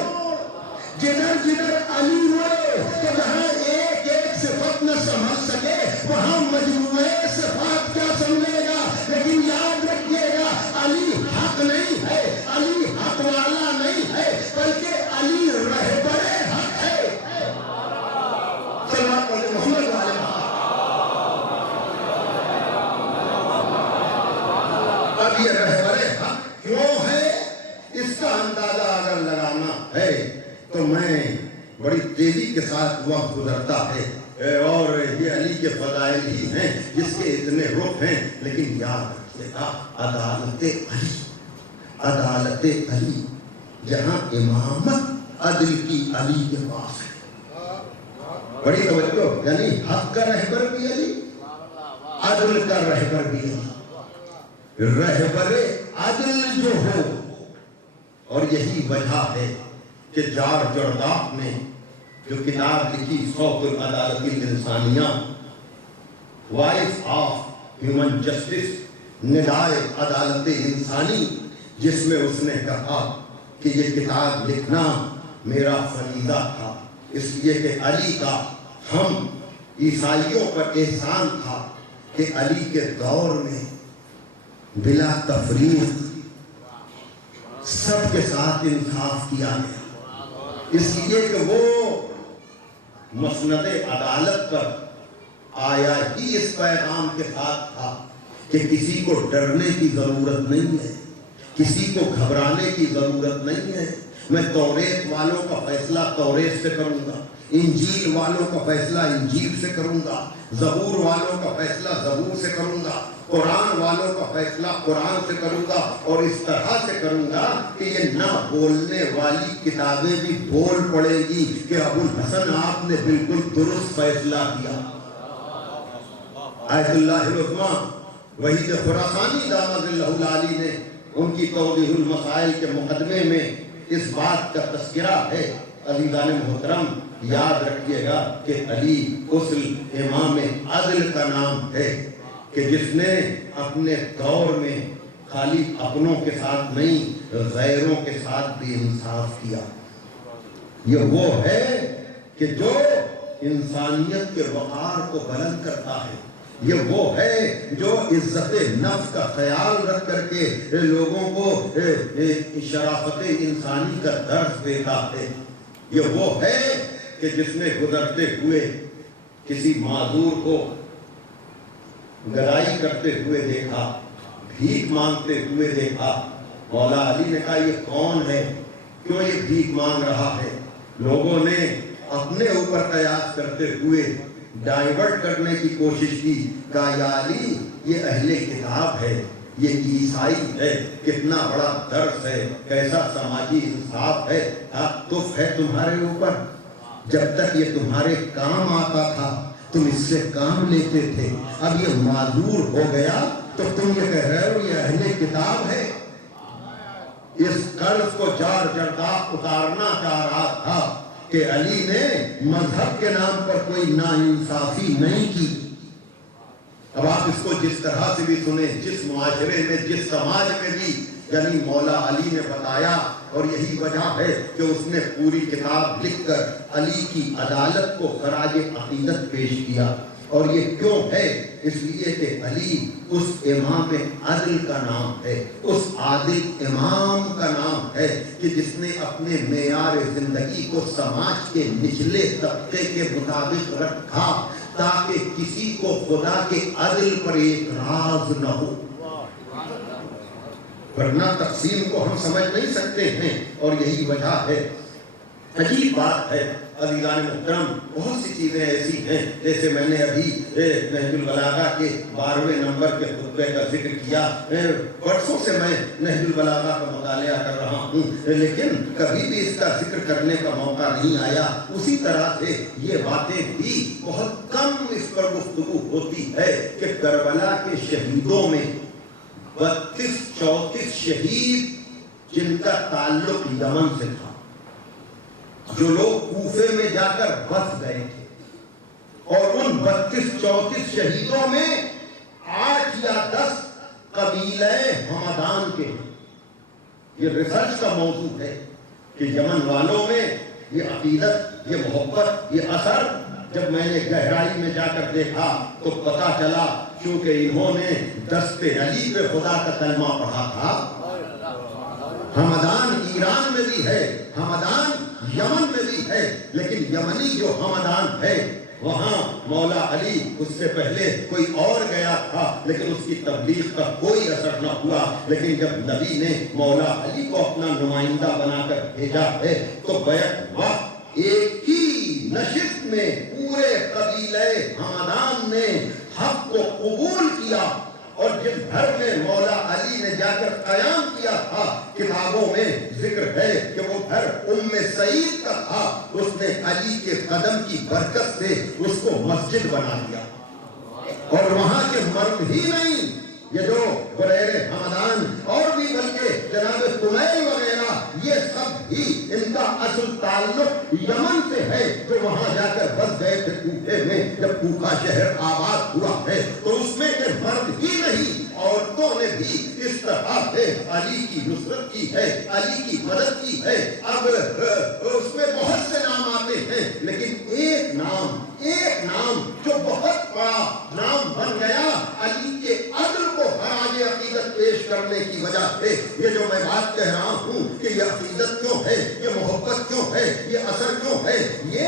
جدھر جدھر علی ہوئے تو جہاں ایک ایک صفت نہ سمجھ سکے وہاں مجموعے صفات کیا سمجھے گا. لیکن یاد رکھیے گا، علی حق نہیں ہے، علی حق والا نہیں ہے، بلکہ علی رہبر حق ہے. صلوات علی محمد والے. اب یہ رہبر حق کیوں ہے، اس کا اندازہ اگر لگانا ہے تو میں بڑی تیزی کے ساتھ وقت گزرتا ہے، اور یہ علی کے فضائل ہی ہیں جس کے اتنے رخ ہیں. لیکن یاد رکھیے گا، عدالت علی، عدالت علی جہاں امامت عدل کی علی کے پاس ہے. بڑی توجہ. یعنی حق کا رہبر بھی علی، عدل کا رہبر بھی علی. رہبر عدل جو ہو، اور یہی وجہ ہے کہ جار جرداق نے جو کتاب لکھی صوت العدالت الانسانیہ، وائس آف ہیومن جسٹس، ندائے عدالت انسانی، جس میں اس نے کہا کہ یہ کتاب لکھنا میرا فریضہ تھا، اس لیے کہ علی کا ہم عیسائیوں پر احسان تھا کہ علی کے دور میں بلا تفریق سب کے ساتھ انصاف کیا گیا، اس لیے کہ وہ مسند عدالت پر آیا ہی اس پیغام کے ساتھ تھا کہ کسی کو ڈرنے کی ضرورت نہیں ہے، کسی کو گھبرانے کی ضرورت نہیں ہے. میں توریت والوں کا فیصلہ توریت سے کروں گا، انجیل والوں کا فیصلہ انجیل سے کروں گا، زبور والوں کا فیصلہ زبور سے کروں گا، قرآن والوں کا فیصلہ قرآن سے کروں گا، اور اس طرح سے کروں گا کہ یہ نہ بولنے والی کتابیں بھی بول پڑے گی کہ ابو الحسن آپ نے بالکل درست فیصلہ کیا۔ آیت اللہ العظمیٰ وحید خراسانی دامت اللہ العالی نے ان کی توضیح المسائل کے مقدمے میں اس بات کا تذکرہ ہے۔ عزیزان محترم، یاد رکھیے گا کہ علی اس امام عدل کا نام ہے کہ جس نے اپنے دور میں خالی اپنوں کے ساتھ نہیں غیروں کے ساتھ بھی انصاف کیا۔ یہ وہ ہے کہ جو انسانیت کے وقار کو بلند کرتا ہے، یہ وہ ہے جو عزت نفس کا خیال رکھ کر کے لوگوں کو شرافت انسانی کا درس دیتا ہے، یہ وہ ہے کہ جس نے گزرتے ہوئے کسی معذور کو گدائی کرتے ہوئے دیکھا، بھیک مانگتے ہوئے دیکھا، مولا علی نے کہا یہ کون ہے، کیوں یہ بھیک مانگ رہا ہے؟ لوگوں نے اپنے اوپر قیاس کرتے ہوئے ڈائیورٹ کرنے کی کوشش کی، کہا یا علی یہ اہل کتاب ہے، یہ عیسائی ہے، کتنا بڑا درس ہے، کیسا سماجی انصاف ہے، تف ہے تمہارے اوپر۔ جب تک یہ تمہارے کام آتا تھا تم اس سے کام لیتے تھے، اب یہ معذور ہو گیا تو تم یہ کہہ رہے ہو یہ اہل کتاب ہے۔ اس قرض کو جار جردہ اتارنا چاہ رہا تھا کہ علی نے مذہب کے نام پر کوئی ناانصافی نہیں کی۔ اب آپ اس کو جس طرح سے بھی سنیں، جس معاشرے میں جس سماج میں بھی، یعنی مولا علی نے بتایا، اور یہی وجہ ہے کہ اس نے پوری کتاب لکھ کر علی کی عدالت کو خراج عقیدت پیش کیا۔ اور یہ کیوں ہے؟ اس لیے کہ علی اس امام عدل کا نام ہے، اس عادل امام کا نام ہے کہ جس نے اپنے معیار زندگی کو سماج کے نچلے طبقے کے مطابق رکھا تاکہ کسی کو خدا کے عدل پر اعتراض نہ ہو، ورنہ تقسیم کو ہم سمجھ نہیں سکتے ہیں۔ اور یہی وجہ ہے، عجیب بات ہے عزیزان محترم، بہت سی چیزیں ایسی ہیں، جیسے میں نے ابھی نہج البلاغہ کے 12ویں نمبر کے خطبے کا ذکر کیا، برسوں سے میں نہج البلاغہ کا مطالعہ کر رہا ہوں، لیکن کبھی بھی اس کا ذکر کرنے کا موقع نہیں آیا۔ اسی طرح سے یہ باتیں بھی بہت کم اس پر گفتگو ہوتی ہے کہ کربلا کے شہیدوں میں 32-34 شہید جن کا تعلق یمن سے تھا، جو لوگ کوفے میں جا کر بس گئے تھے، اور ان 32-34 شہیدوں میں 8 یا 10 قبیلہ ہمدان کے ہیں۔ یہ ریسرچ کا موضوع ہے کہ یمن والوں میں یہ عقیدت، یہ محبت، یہ اثر جب میں نے گہرائی میں جا کر دیکھا تو پتا چلا کیونکہ انہوں نے دست علی پہ خدا کا کلمہ پڑھا تھا۔ ہمدان ایران میں بھی ہے، ہمدان یمن میں بھی ہے، لیکن یمنی جو ہمدان ہے وہاں مولا علی اس سے پہلے کوئی اور گیا تھا، لیکن اس کی تبلیغ کا کوئی اثر نہ ہوا۔ لیکن جب نبی نے مولا علی کو اپنا نمائندہ بنا کر بھیجا ہے تو بیک وقت ایک ہی نشست میں پورے قبیلہ ہمدان نے حق کو قبول کیا، اور جس گھر میں مولا علی نے جا کر قیام کیا تھا کتابوں میں ذکر ہے کہ وہ گھر ام سعید کا تھا، اس نے علی کے قدم کی برکت سے اس کو مسجد بنا دیا۔ اور وہاں کے مرد ہی نہیں، یہ جو غیر ہمدان اور بھی بلکہ جناب کمیل وغیرہ، یہ سب ہی ان کا اصل تعلق یمن سے ہے، جو وہاں جا کر بس گئے تھے کوفے میں۔ جب کوفہ شہر آباد ہوا ہے تو اس میں کے مرد ہی نہیں، عورتوں نے بھی اس طرح سے علی کی نصرت کی ہے، علی کی مدد کی ہے۔ اب اس میں بہت سے نام آتے ہیں، لیکن ایک نام جو بہت بڑا نام بن گیا علی کے عدل کو خراج عقیدت پیش کرنے کی وجہ سے، یہ جو میں بات کہہ رہا ہوں کہ یہ عقیدت کیوں ہے، یہ محبت کیوں ہے، یہ اثر کیوں ہے، یہ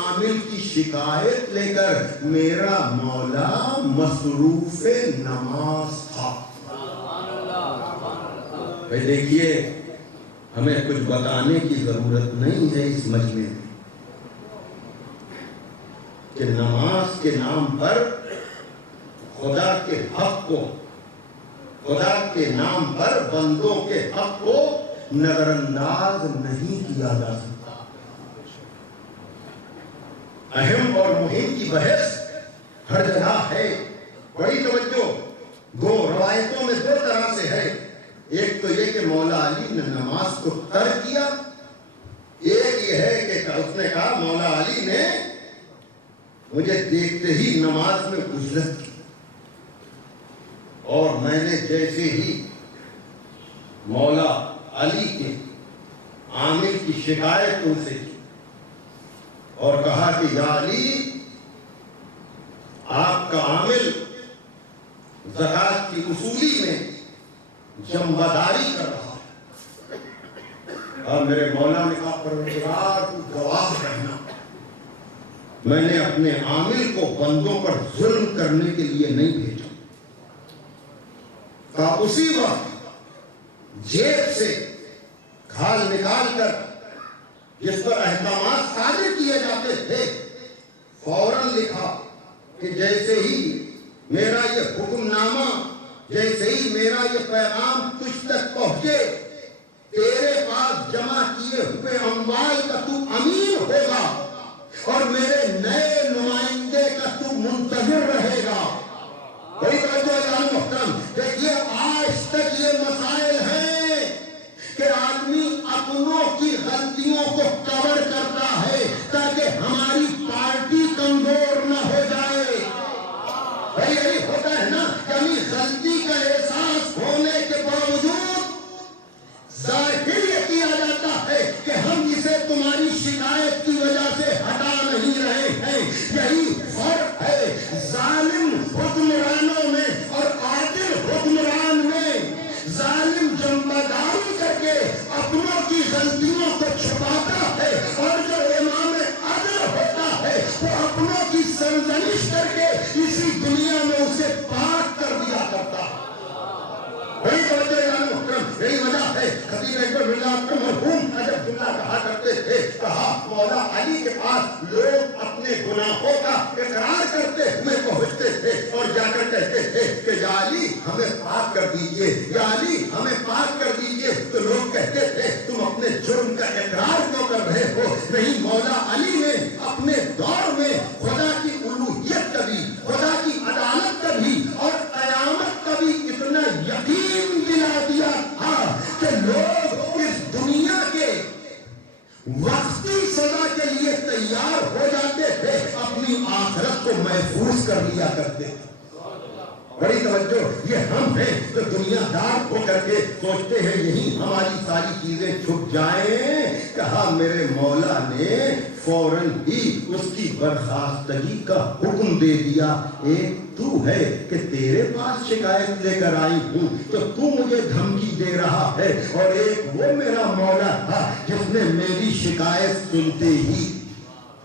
عامل کی شکایت لے کر میرا مولا مصروف نماز تھا۔ بھائی دیکھیے، ہمیں کچھ بتانے کی ضرورت نہیں ہے اس مجمع میں کہ نماز کے نام پر خدا کے حق کو، خدا کے نام پر بندوں کے حق کو نظر انداز نہیں کیا جا سکتا۔ اہم اور مہم کی بحث ہر جگہ ہے، بڑی توجہ۔ دو روایتوں میں دو طرح سے ہے، ایک تو یہ کہ مولا علی نے نماز کو ترک کیا، ایک یہ ہے کہ اس نے کہا مولا علی نے مجھے دیکھتے ہی نماز میں اجرت کی، اور میں نے جیسے ہی مولا علی کے عامل کی شکایت ان سے کی اور کہا کہ یا علی، آپ کا عامل زکوٰۃ کی اصولی میں جمبداری کر رہا ہے، اور میرے مولا نے کہا پروردگار تو گواہ رہنا، میں نے اپنے عامل کو بندوں پر ظلم کرنے کے لیے نہیں بھیجا۔ کہا اسی وقت جیب سے کھال نکال کر جس پر احکامات صادر کیے جاتے تھے فوراً لکھا کہ جیسے ہی میرا یہ حکم نامہ، جیسے ہی میرا یہ پیغام تجھ تک پہنچے، تیرے پاس جمع کیے ہوئے اموال کا تو امین ہوگا اور میرے نئے نمائندے کا تو منتظر رہے گا۔ بڑی توجہ ہے محترم، دیکھیے آج تک یہ مسائل ہیں کہ آدمی اپنوں کی غلطیوں کو کور کرتا ہے تاکہ ہماری پارٹی کمزور نہ ہو جائے۔ بھائی یہی ہوتا ہے نا، یعنی غلطی کا احساس ہونے کے باوجود ظاہر یہ کیا جاتا ہے کہ ہم اسے تمہاری شکایت کی وجہ سے ہٹا نہیں رہے ہیں۔ یہی فرق ہے ظالم حکمرانوں میں اور عادل حکمران میں۔ ظالم جمبداری کر کے اپنوں کی غلطیوں کو چھپاتا ہے، اور جو امام عدل ہوتا ہے وہ اپنوں کی سرزنش کر کے اسی دنیا میں اسے پاک کر دیا کرتا ہے۔ بڑی توجہ ہے محترم، یہی وجہ ہے خطیب اکبر مرزا اکرم مرحوم جب جملہ کہا کرتے تھے، کہا مولا علی کے پاس لوگ اپنے گناہوں کا اقرار کرتے ہوئے پہنچتے تھے اور جا کر کہتے تھے کہ یا علی ہمیں پاک کر دیجئے، یا علی ہمیں پاک کر دیجئے، تو لوگ کہتے تھے تم اپنے جرم کا اقرار کیوں کر رہے ہو؟ نہیں، مولا علی نے اپنے دور میں خدا کی الوہیت کا بھی، خدا کی عدالت کا بھی اور قیامت کا بھی اتنا یقین دلا دیا تھا کہ لوگ اس دنیا کے وقتی سزا کے لیے تیار ہو جاتے تھے، اپنی آخرت کو محفوظ کر لیا کرتے تھے۔ بڑی توجہ، یہ ہم ہیں جو دنیا دار ہو کر کے سوچتے ہیں یہی ہماری ساری چیزیں چھپ جائیں۔ کہا میرے مولا نے فوراً ہی اس کی برخاستگی کا حکم دے دیا۔ ایک تو ہے کہ تیرے پاس شکایت لے کر آئی ہوں تو تو مجھے دھمکی دے رہا ہے، اور ایک وہ میرا مولا تھا جس نے میری شکایت سنتے ہی،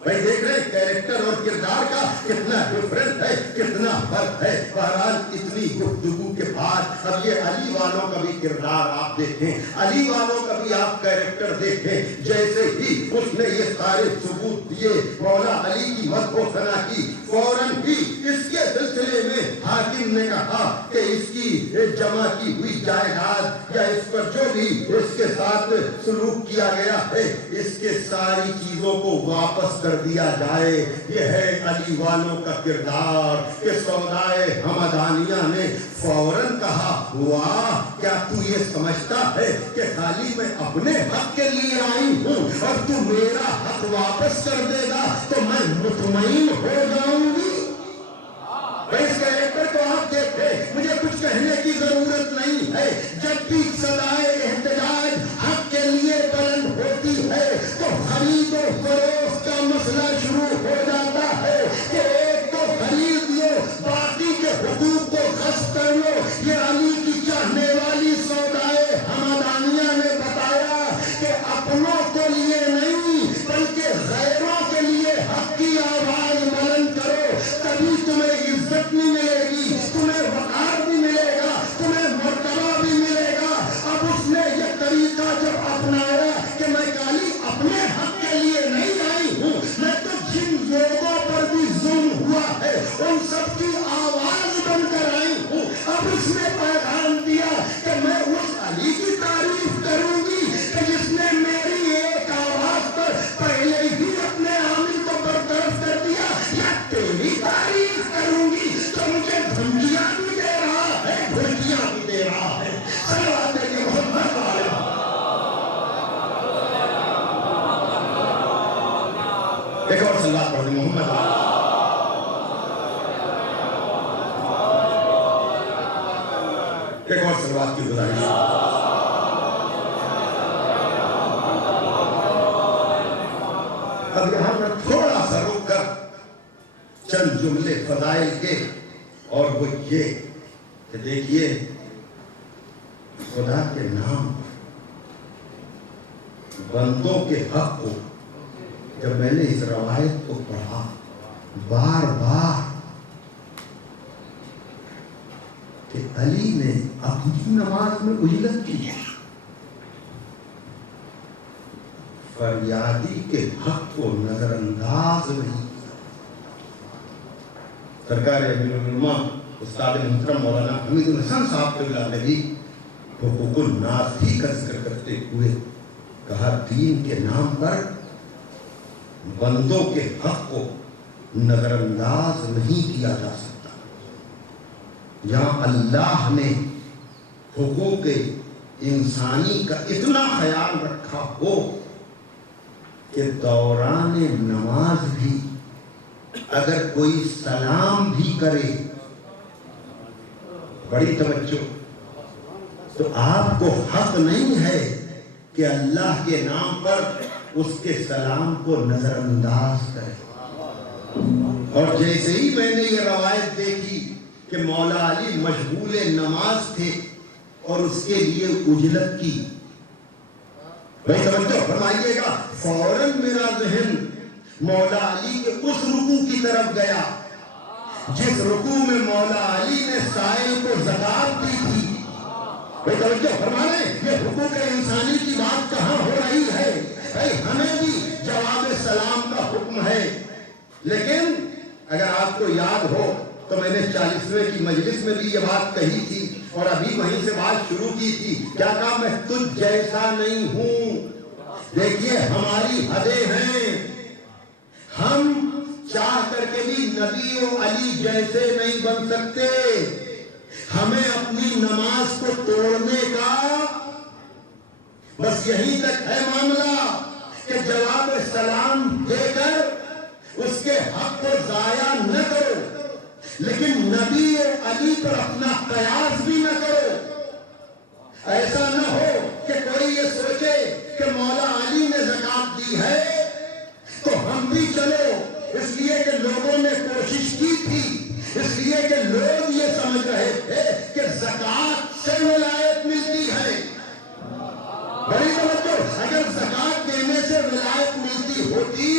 بھائی دیکھ رہے ہیں کیریکٹر اور کردار کا کتنا ڈفرنٹ ہے، کتنا فرق ہے۔ بہرحال اتنی گفتگو کے بعد اب یہ علی والوں کا بھی کردار آپ دیکھیں، علی والوں کا بھی آپ کیریکٹر دیکھیں۔ جیسے ہی اس نے یہ سارے ثبوت دیے، مولا علی کی مدح و ثنا کی، فوراً ہی اس کے سلسلے میں حاکم نے کہا کہ اس کی جمع کی ہوئی جائیداد یا اس پر جو بھی اس کے ساتھ سلوک کیا گیا ہے، اس کے ساری چیزوں کو واپس کر دیا جائے۔ یہ ہے علی والوں کا کردار کہ سودائے ہمدانیہ نے فوراً کہا واہ، کیا تو یہ سمجھتا ہے کہ خالی میں اپنے حق کے لیے آئی ہوں اور تو میرا حق واپس کر دے گا تو میں مطمئن ہو جاؤں گی؟ اس کیریکٹر کو آپ دیکھتے، مجھے کچھ کہنے کی ضرورت نہیں ہے۔ جب بھی صدائے احتجاج حق کے لیے بلند ہوتی ہے تو خرید و فروخت کا مسئلہ شروع ہو جاتا ہے کہ ایک تو خرید لو، باقی کے حقوق کو غصب کر لو۔ یہ علی کی چاہنے والی سودائے ہمدانیہ نے بتایا کہ اپنوں کے لیے نہیں بلکہ غیروں کے لیے حق ایک اور صلوات پڑھ دیں محمد. ایک اور صلوات کی گزارش. اب یہاں پر تھوڑا سا رک کر چند جملے فضائل کے، اور وہ یہ کہ دیکھیے خدا کے نام بندوں کے حق کو، جب میں نے اس روایت کو پڑھا بار بار کہ علی نے اپنی نماز میں اجلت کی، فریادی کے حق کو نظر انداز نہیں. سرکار امیر العلماء استاد محترم مولانا حمید الحسن صاحب نے بھی حقوق الناس ہی کا ذکر کرتے ہوئے کہا دین کے نام پر بندوں کے حق کو نظر انداز نہیں کیا جا سکتا. جہاں اللہ نے حقوق انسانی کا اتنا خیال رکھا ہو کہ دوران نماز بھی اگر کوئی سلام بھی کرے، بڑی توجہ، تو آپ کو حق نہیں ہے کہ اللہ کے نام پر اس کے سلام کو نظر انداز کرے. اور جیسے ہی میں نے یہ روایت دیکھی کہ مولا علی مشغول نماز تھے اور اس کے لیے اجلت کی، بھائی توجہ فرمائیے گا، فوراً میرا ذہن مولا علی کے اس رکوع کی طرف گیا جس رکوع میں مولا علی نے سائل کو زکات دی تھی. بھائی توجہ فرمانے، یہ حقوق انسانی کی بات کہاں ہو رہی ہے؟ بھائی ہمیں بھی جواب سلام کا حکم ہے. لیکن اگر آپ کو یاد ہو تو میں نے 40ویں کی مجلس میں بھی یہ بات کہی تھی اور ابھی وہیں سے بات شروع کی تھی. کیا کہا؟ میں تجھ جیسا نہیں ہوں. دیکھیے ہماری حدیں ہیں، ہم چاہ کر کے بھی نبی و علی جیسے نہیں بن سکتے. ہمیں اپنی نماز کو توڑنے کا بس یہی تک ہے معاملہ کہ جواب سلام دے کر اس کے حق کو ضائع نہ کرو، لیکن نبی و علی پر اپنا قیاس بھی نہ کرو. ایسا نہ ہو کہ کوئی یہ سوچے کہ مولا علی نے زکات دی ہے تو ہم بھی چلو، اس لیے کہ لوگوں نے کوشش کی تھی، اس لیے کہ لوگ یہ سمجھ رہے تھے کہ زکات سے ولایت ملتی ہے. بڑی توجہ، اگر زکات دینے سے ولایت ملتی ہوتی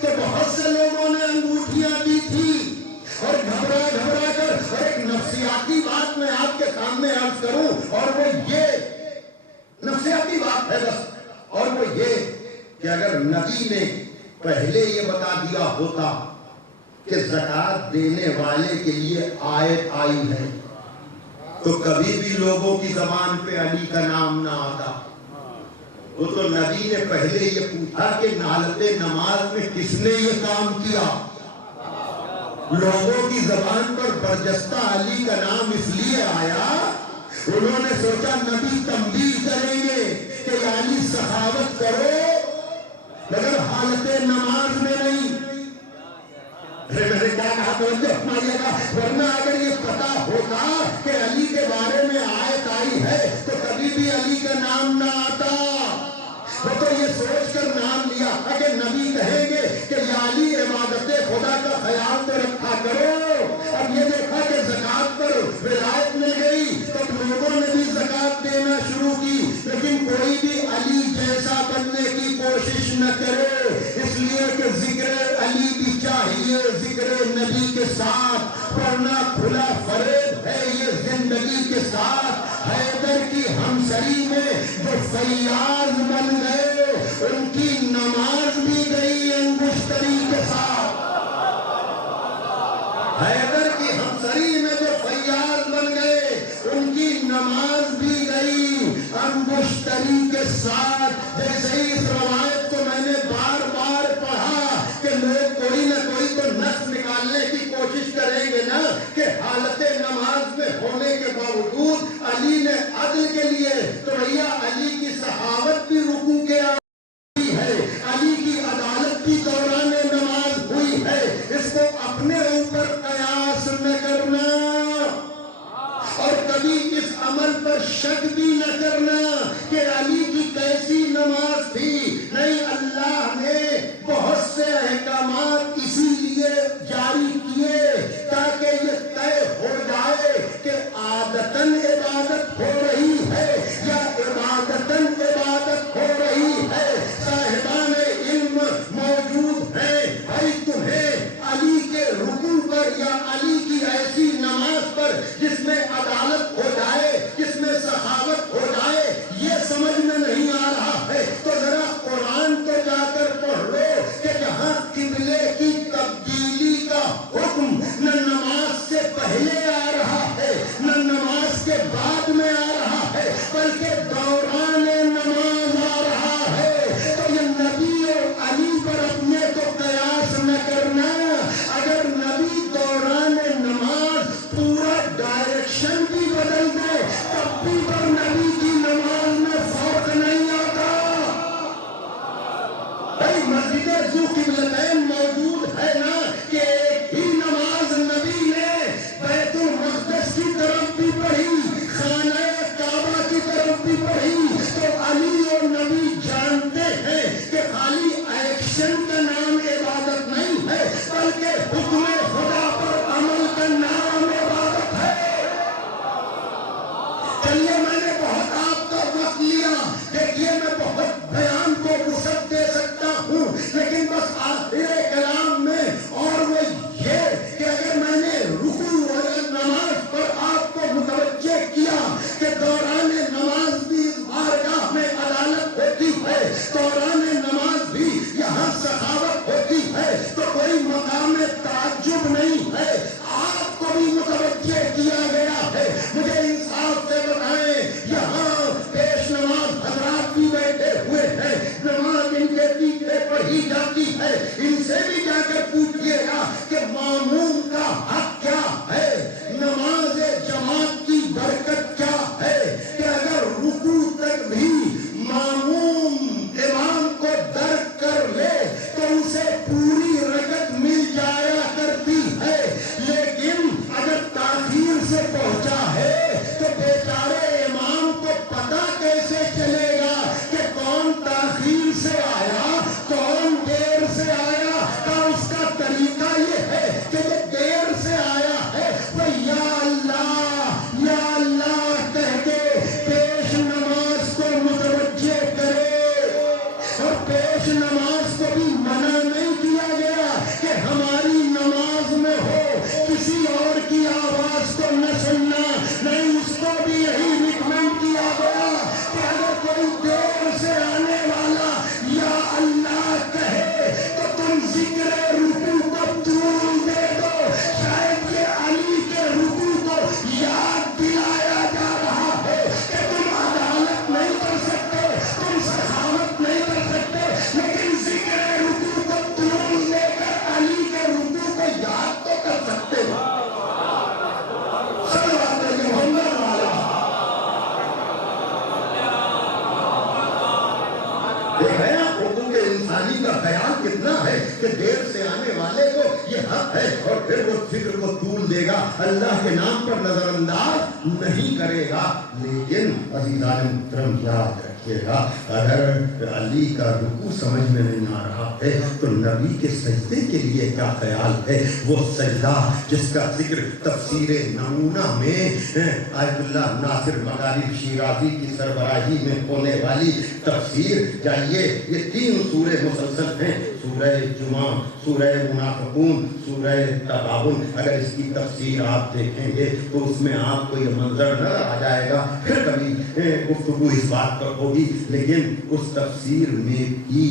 تو بہت سے لوگوں نے انگوٹھیاں دی تھی. اور گھبرا گھبرا کر، اور ایک نفسیاتی بات میں آپ کے سامنے عرض کروں، اور وہ یہ نفسیاتی بات ہے بس، اور وہ یہ کہ اگر نبی نے پہلے یہ بتا دیا ہوتا کہ زکات دینے والے کے لیے آیت آئی ہے تو کبھی بھی لوگوں کی زبان پہ علی کا نام نہ آتا. وہ تو نبی نے پہلے یہ پوچھا کہ حالت نماز میں کس نے یہ کام کیا. لوگوں کی زبان پر برجستہ علی کا نام اس لیے آیا، انہوں نے سوچا نبی تنبیہ کریں گے کہ علی سخاوت کرو مگر حالت نماز میں نہیں. میں نے کیا کہا؟ توجہ فرمائیے گا، ورنہ اگر یہ پتا ہوتا کہ علی کے بارے میں آیت آئی ہے تو کبھی بھی علی کا نام نہ آتا. وہ تو یہ سوچ کر نام لیا اگر نبی کہیں گے کہ یا علی عبادت خدا کا خیال تو رکھا کرو. اب یہ دیکھا کہ زکات پر ولایت مل گئی تو لوگوں نے بھی زکات دینا شروع کی، لیکن کوئی بھی علی جیسا بننے کی کوشش نہ کرے، اس لیے کہ ذکر علی بھی چاہیے ذکر نبی کے ساتھ، ورنہ کھلا فریب ہے یہ زندگی کے ساتھ. حیدر کی ہمسری میں جو فیاض بن گئے ان کی نماز بھی گئی انگشتری کے ساتھ. حیدر کی ہمسری میں جو فیاض بن گئے ان کی نماز بھی گئی انگشتری کے ساتھ. جیسے ہی اس روایت کو میں نے بار بار پڑھا کہ لوگ کوئی نہ کوئی تو نس نکالنے کی کوشش کریں گے نا کہ حالت نماز میں ہونے کے باوجود علی نے عدل کے لیے، تو بھیا علی کی صحابت بھی رکوع کے آئی ہے، علی کی عدالت بھی دوران نماز لیکن بس آخر کلام میں، اور وہ یہ کہ اگر میں نے رکوع اور نماز پر آپ کو متوجہ کیا کہ دوران نماز بھی اس بارگاہ میں عدالت ہوتی ہے، دوران نماز بھی یہاں سخاوت ہوتی ہے، تو کوئی مقام تعجب نہیں ہے، آپ کو بھی متوجہ کیا گیا ہے۔ مجھے انصاف سے بتائیں، یہاں پیش نماز حضرات بھی بیٹھے ہوئے ہیں، نماز ان کے پیچھے پڑھی جاتی ہے، ان سے بھی جا کر پوچھئے گا کہ ماموم کا حق کیا ہے، نماز جماعت کی برکت کیا ہے، کہ اگر رکوع تک بھی ماموم امام کو درک کر لے تو اسے پوری رکعت مل جایا کرتی ہے، لیکن اگر تاخیر سے پہنچا ہے تو بیچارے امام کو پتہ کیسے چلے گا کہ کون تاخیر سے آیا کون دیر سے آیا؟ کا اس کا طریقہ یہ ہے کہ جو دیر سے آیا ہے وہ یا اللہ کہہ کے پیش نماز کو متوجہ کرے، اور پیش نماز کو بھی منع نہیں کیا گیا کہ ہماری نماز میں ہو کسی اور کی آواز کو نہ سننا، نہیں، اس کو بھی یہی ریکمینڈ کیا گیا کہ اگر کوئی دیر سے آنے والا یا اللہ کہے تو تم ذکر رکوع کو طول دے دو، شاید یہ علی کے رکوع کو یاد دلایا جا رہا ہے کہ تم عدالت نہیں کر سکتے، تم سخاوت نہیں کر سکتے، لیکن ذکر رکوع کو طول دے کر علی کے رکوع کو یاد تو کر سکتے ہو۔ صلوات محمد والا دیکھ رہے ہیں آپ حقوق انسانی کا خیال کتنا ہے کہ دیر سے آنے والے کو یہ حق ہے، اور پھر وہ ذکر کو طول دے گا، اللہ کے نام پر نظر انداز نہیں کرے گا۔ لیکن عزیزان محترم یاد رکھیے گا، اگر علی کا رکوع سمجھ میں نہیں آ رہا ہے تو نبی کے سجدے کے لیے کیا خیال ہے؟ وہ سجدہ جس کا ذکر تفسیر نمونہ میں آیت اللہ ناصر مغارب شیرازی کی سربراہی میں ہونے والی تفسیر، جائیے یہ 3 سورے مسلسل ہیں، سورہ جمعہ، سورہ منافقون، سورہ تغابن، اگر اس کی تفسیر آپ دیکھیں گے تو اس میں آپ کو یہ منظر نظر آ جائے گا، پھر کبھی گفتگو اس بات پر ہوگی، لیکن اس تفسیر میں بھی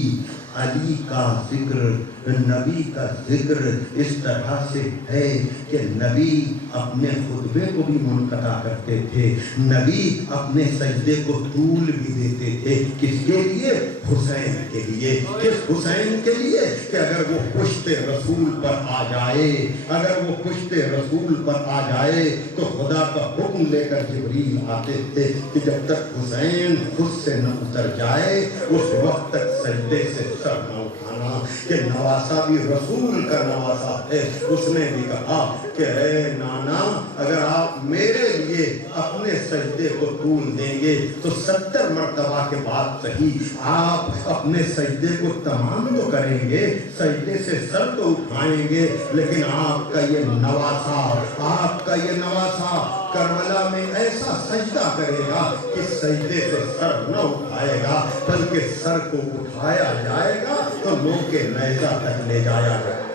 علی کا ذکر، نبی کا ذکر اس طرح سے ہے کہ نبی اپنے خطبے کو بھی منقطع کرتے تھے، نبی اپنے سجدے کو طول بھی دیتے تھے، کس کے لیے؟ حسین کے لیے۔ کس حسین کے لیے؟ کہ اگر وہ پشت رسول پر آ جائے، اگر وہ پشت رسول پر آ جائے تو خدا کا حکم لے کر جبریل آتے تھے کہ جب تک حسین خود سے نہ اتر جائے اس وقت تک سجدے سے سر نہ اٹھانا، کہ نواسا بھی رسول کا نواسا ہے۔ اس نے بھی کہا کہ اے نانا، اگر آپ میرے لیے اپنے سجدے کو طول دیں گے تو 70 مرتبہ کے بعد صحیح آپ اپنے سجدے کو تمام تو کریں گے، سجدے سے سر تو اٹھائیں گے، لیکن آپ کا یہ نواسا، آپ کا یہ نواسا کربلا میں ایسا سجدہ کرے گا کہ سجدے سے سر نہ اٹھائے گا، بلکہ سر کو اٹھایا جائے گا تو لوگ کے نیزہ تک لے جایا جائے گا۔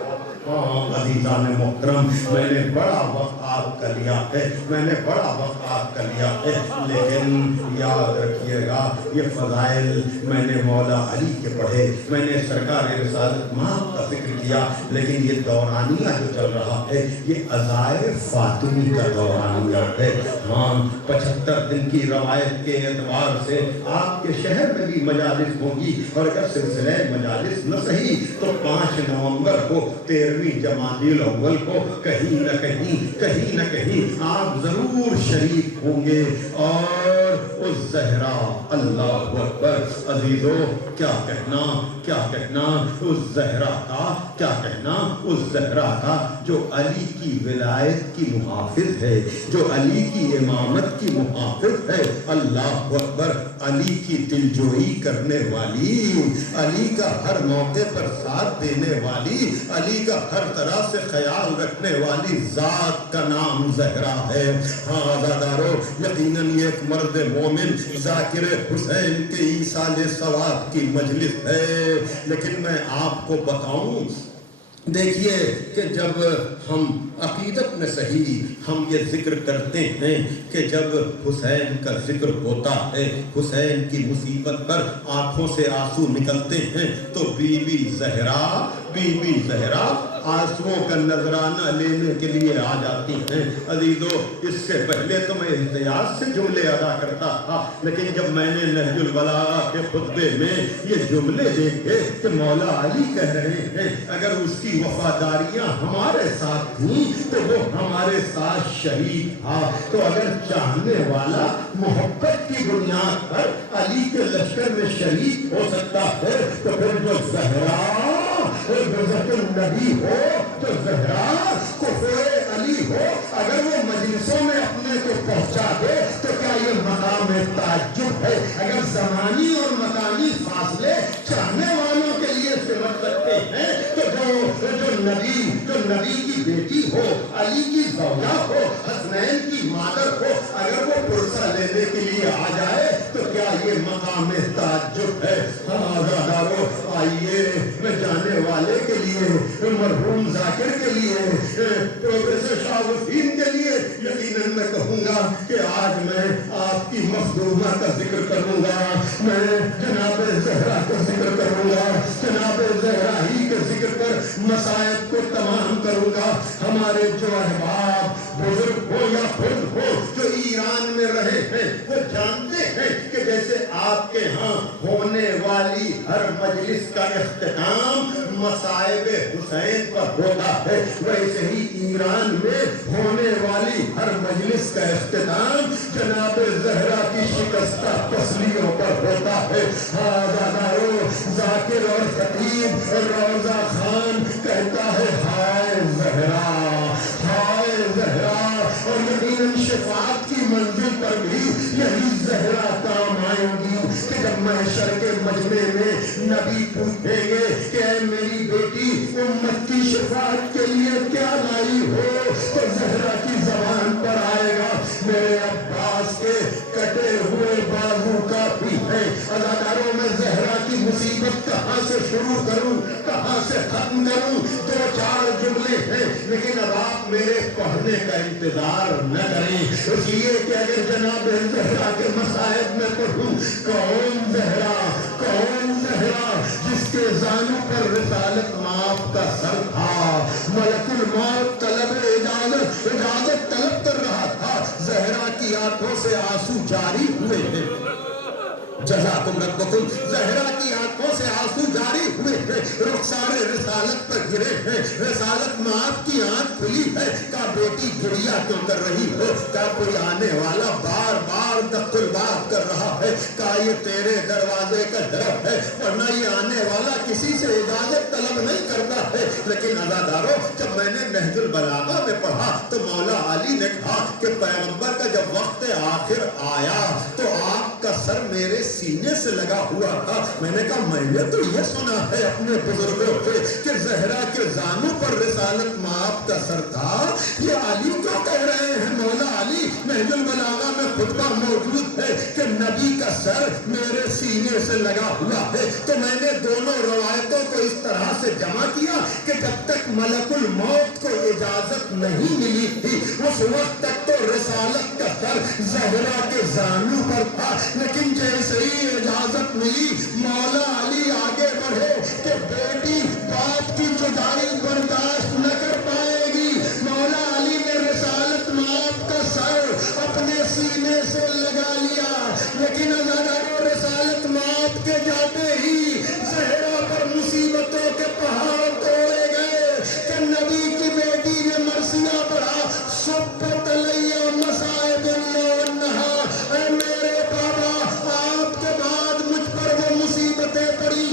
عزیزان محترم، میں نے بڑا وقت آپ کا لیا ہے، میں نے بڑا وقت آپ کا لیا ہے، لیکن یاد رکھیے گا یہ فضائل میں نے مولا علی کے پڑھے، میں نے سرکار رسالت مآب کا ذکر کیا، لیکن یہ دورانیہ جو چل رہا ہے یہ عزائے فاطمی کا دورانیہ ہے۔ ہاں، 75 دن کی روایت کے اعتبار سے آپ کے شہر میں بھی مجالس ہوں گی، اور اگر سلسلہ مجالس نہ صحیح تو 5 نومبر کو 13ویں جمادی الاول کو کہیں نہ کہیں آپ ضرور شریک ہوں گے، اور اس زہرا، اللہ اکبر عزیزو، کیا کہنا اس زہرا کا، کیا کہنا اس زہرا کا جو علی کی ولایت کی محافظ ہے، جو علی کی امامت کی محافظ ہے، اللہ اکبر، علی کی دلجوئی کرنے والی، علی کا ہر موقع پر ساتھ دینے والی، علی کا ہر طرح سے خیال رکھنے والی ذات کا نام زہرا ہے۔ ہاں عزادارو، یقیناً یہ ایک مرد مومن مومن ذاکر حسین کے ایصال ثواب کی مجلس ہے۔ لیکن میں آپ کو بتاؤں، دیکھیے کہ جب ہم عقیدت میں صحیح ہم یہ ذکر کرتے ہیں کہ جب حسین کا ذکر ہوتا ہے، حسین کی مصیبت پر آنکھوں سے آنسو نکلتے ہیں، تو بی بی زہرا آنسوؤں کا نذرانہ لینے کے لیے آ جاتی ہیں۔ عزیزو، اس سے پہلے تو میں احتیاط سے جملے ادا کرتا تھا، لیکن جب میں نے نہج البلاغہ کے خطبے میں یہ جملے دیکھے کہ مولا علی کہہ رہے ہیں اگر اس کی وفاداریاں ہمارے ساتھ تھیں تو وہ ہمارے ساتھ شہید تھا، تو اگر چاہنے والا محبت کی بنیاد پر علی کے لشکر میں شہید ہو سکتا ہے، تو پھر جو زہرا بذات النبی ہو، جو زہرا کفر علی ہو، اگر وہ مجلسوں میں اپنے کو پہنچا دے تو کیا یہ مقام تعجب ہے؟ اگر زمانی اور مکانی فاصلے چاہنے والوں کے لیے سمجھ سکتے ہیں تو جو نبی کی بیٹی ہو، علی کی زوجہ ہو، حسنین کی مادر ہو، اگر وہ پرسہ لینے کے لیے آ جائے تو کیا یہ مقام تعجب ہے؟ آزادارو، آئیے میں جانے والے کے لیے، مرحوم ذاکر کے لیے، پروفیسر شاہ وسیم کے لیے یقیناً میں کہوں گا کہ آج میں آپ کی مخدومہ کا ذکر کروں گا، میں جناب زہرا کا ذکر کروں گا، جناب زہرا ہی کے ذکر پر مصائب کو تمام کروں گا۔ ہمارے جو احباب بزرگ ہو یا خود ہو جو ایران میں رہے ہیں وہ جانتے ہیں کہ جیسے آپ کے ہاں ہونے والی ہر مجلس کا اختتام مصائب حسین پر ہوتا ہے، ویسے ہی ایران میں ہونے والی ہر مجلس کا اختتام جناب زہرا کی شکستہ تسلیوں پر ہوتا ہے۔ آزادارو، ذاکر اور خطیب روضہ خان کہتا ہے ہائے زہرا، ہائے زہرا، اور یقیناً شفاعت کی منزل پر بھی یہی زہرا کام آئیں گی کہ جب محشر کے مجمع میں نبی پوچھیں گے کہ اے میری بیٹی امت کی شفاعت کے لیے کیا لائی ہو، تو زہرا کی زبان پر آئے گا میرے عباس کے کٹے ہوئے بازو کافی ہے۔ اداکاروں میں زہرا کی مصیبت کہاں سے شروع کروں، کہاں سے ختم کروں، دو چار جملے ہیں، لیکن اب آپ میرے پڑھنے کا انتظار نہ کریں، اس لیے کہ اگر جناب زہرا کے مصائب میں پڑھوں، کون زہرا جس کے زانوں پر رسالت مآب کا سر تھا، ملک الموت طلب اجازت طلب کر رہا تھا، زہرا کی آنکھوں سے آنسو جاری ہوئے ہیں، جزاکم ربکم، زہرا کی آنکھوں سے آنسو جاری ہوئے ہیں، رخسار رسالت پر گرے ہیں، رسالت مآب کی آنکھ کھلی ہے، کہا بیٹی گریا کیوں کر رہی ہو، کہا کوئی آنے والا بار بار دق الباب کر رہا ہے، کہا یہ تیرے دروازے کا درب ہے، ورنہ یہ آنے والا کسی سے اجازت طلب نہیں کرتا ہے۔ لیکن عزادارو، جب میں نے نہج البلاغہ میں پڑھا تو مولا علی نے کہا کہ پیغمبر کا جب وقت آخر آیا تو آپ کا سر میرے سینے سے لگا ہوا تھا۔ میں نے کہا میں نے تو یہ سنا ہے اپنے بزرگوں سے کہ زہرا کے زانوں پر رسالت مآب کا سر تھا، یہ علی کیوں کہہ رہے ہیں مولا علی؟ نہج البلاغہ میں خطبہ موجود ہے کہ نبی کا سر میرے سینے سے لگا ہوا ہے۔ تو میں نے دونوں روایتوں کو اس طرح سے جمع کیا کہ جب تک ملک الموت کو اجازت نہیں ملی تھی اس وقت تک تو رسالت کا سر زہرا کے زانوں پر تھا، لیکن جیسے ہی اجازت ملی مولا علی آگے بڑھے کہ بیٹی باپ کی جدائی برداشت نہ کر پائے گی، مولا علی نے رسالت مآب کا سر اپنے سینے سے لگا لیا، لیکن ازادارو رسالت مآب کے جاتے ہی زہرا پر مصیبتوں کے پہاڑ توڑے گئے کہ نبی کی بیٹی نے مرثیہ پڑھا، سبت علیہ مصائب اللہ، اے میرے بابا آپ کے بعد مجھ پر وہ مصیبتیں پڑی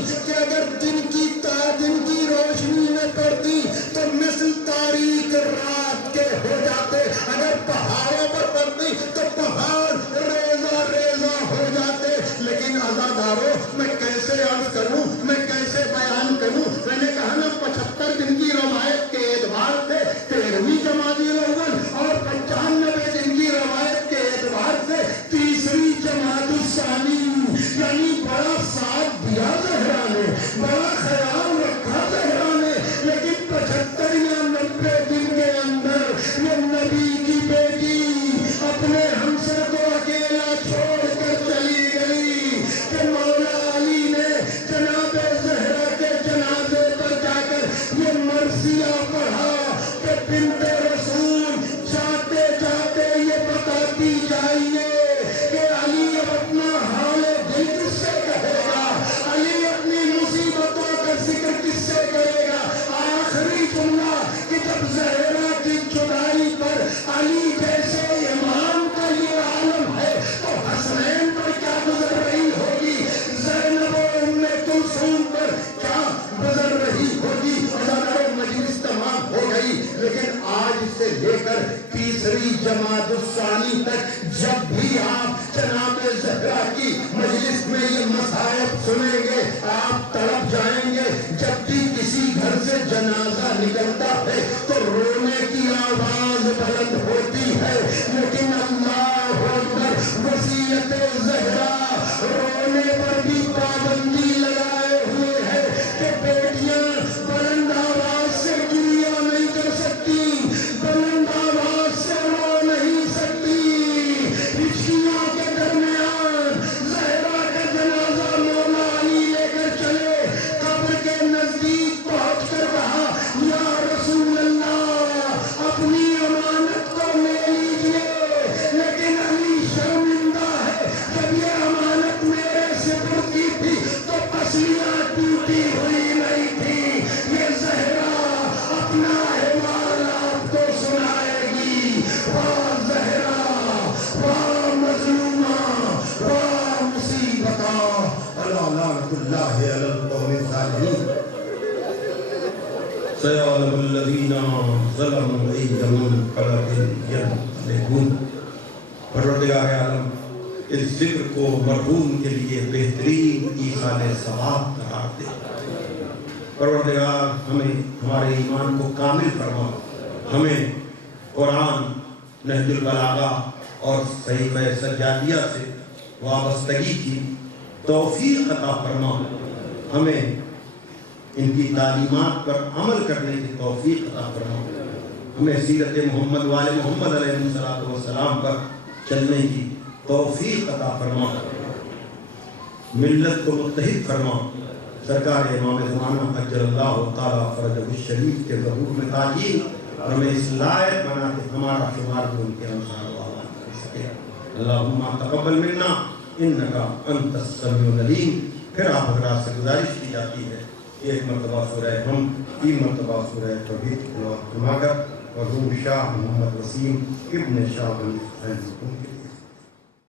ثانی جمادی الثانی تک جب بھی آپ جناب زہرا کی مجلس میں یہ مصائب سنیں گے آپ تڑپ جائیں گے. جب بھی کسی گھر سے جنازہ نکلتا ہے تو رونے کی آواز بلند ہوتی ہے, لیکن اللہ اکبر وصیت زہرا رونے پر بھی پابندی لگائے ہوئے ہے کہ بیٹیاں بلند آواز سے گریہ نہیں کر سکتی, بلند آواز سے رو نہیں سکتی. ہچکیوں کے درمیان زہرا کا جنازہ مولا علی لے کر چلے, قبر کے نزدیک پہنچ کر کہا یا رسول اللہ اپنی امانت کو لے لیجئے, لیکن علی شرمندہ ہے. جب یہ امانت میرے سپرد کی تھی تو پسلیاں ٹوٹی ہوئی نہیں تھی. یہ زہرا اپنا احوال آپ کو سنائے گی. واہ زہرا, واہ مظلومہ, واہ مصیبتہ, الا لعنت اللہ علی القوم الظالمین. سيعلم الذين ظلموا أي منقلب ينقلبون. پروردگار عالم اس ذکر کو مرحوم کے لیے بہترین ایصال ثواب قرار دے. پروردگار ہمیں ہمارے ایمان کو کامل فرما, ہمیں قرآن, نہج البلاغہ اور صحیفہ سجادیہ سے وابستگی کی توفیق عطا فرما, ہمیں ان کی تعلیمات پر عمل کرنے کی توفیق عطا فرما, ہمیں سیرت محمد والے محمد علیہ السلام پر چلنے کی توفیق عطا فرما, ملت کو متحد فرما. سرکار امام زمانہ اجل اللہ تعالیٰ فرجہ الشریف کے ظہور میں تعجیل, اور ہمیں اس لائق بنا کہ ہمارا شمار بھی ان کے انصار و آوان کر سکے. اللہم تقبل منا انکا انت السمیع العلیم. پھر آپ حضرات سے گزارش کی جاتی ہے ایک مرتبہ سورہ ہم, 3 مرتبہ سورہ توحید کی تلاوت فرما کر مرحوم شاہ محمد وسیم ابن شاہ بن حسین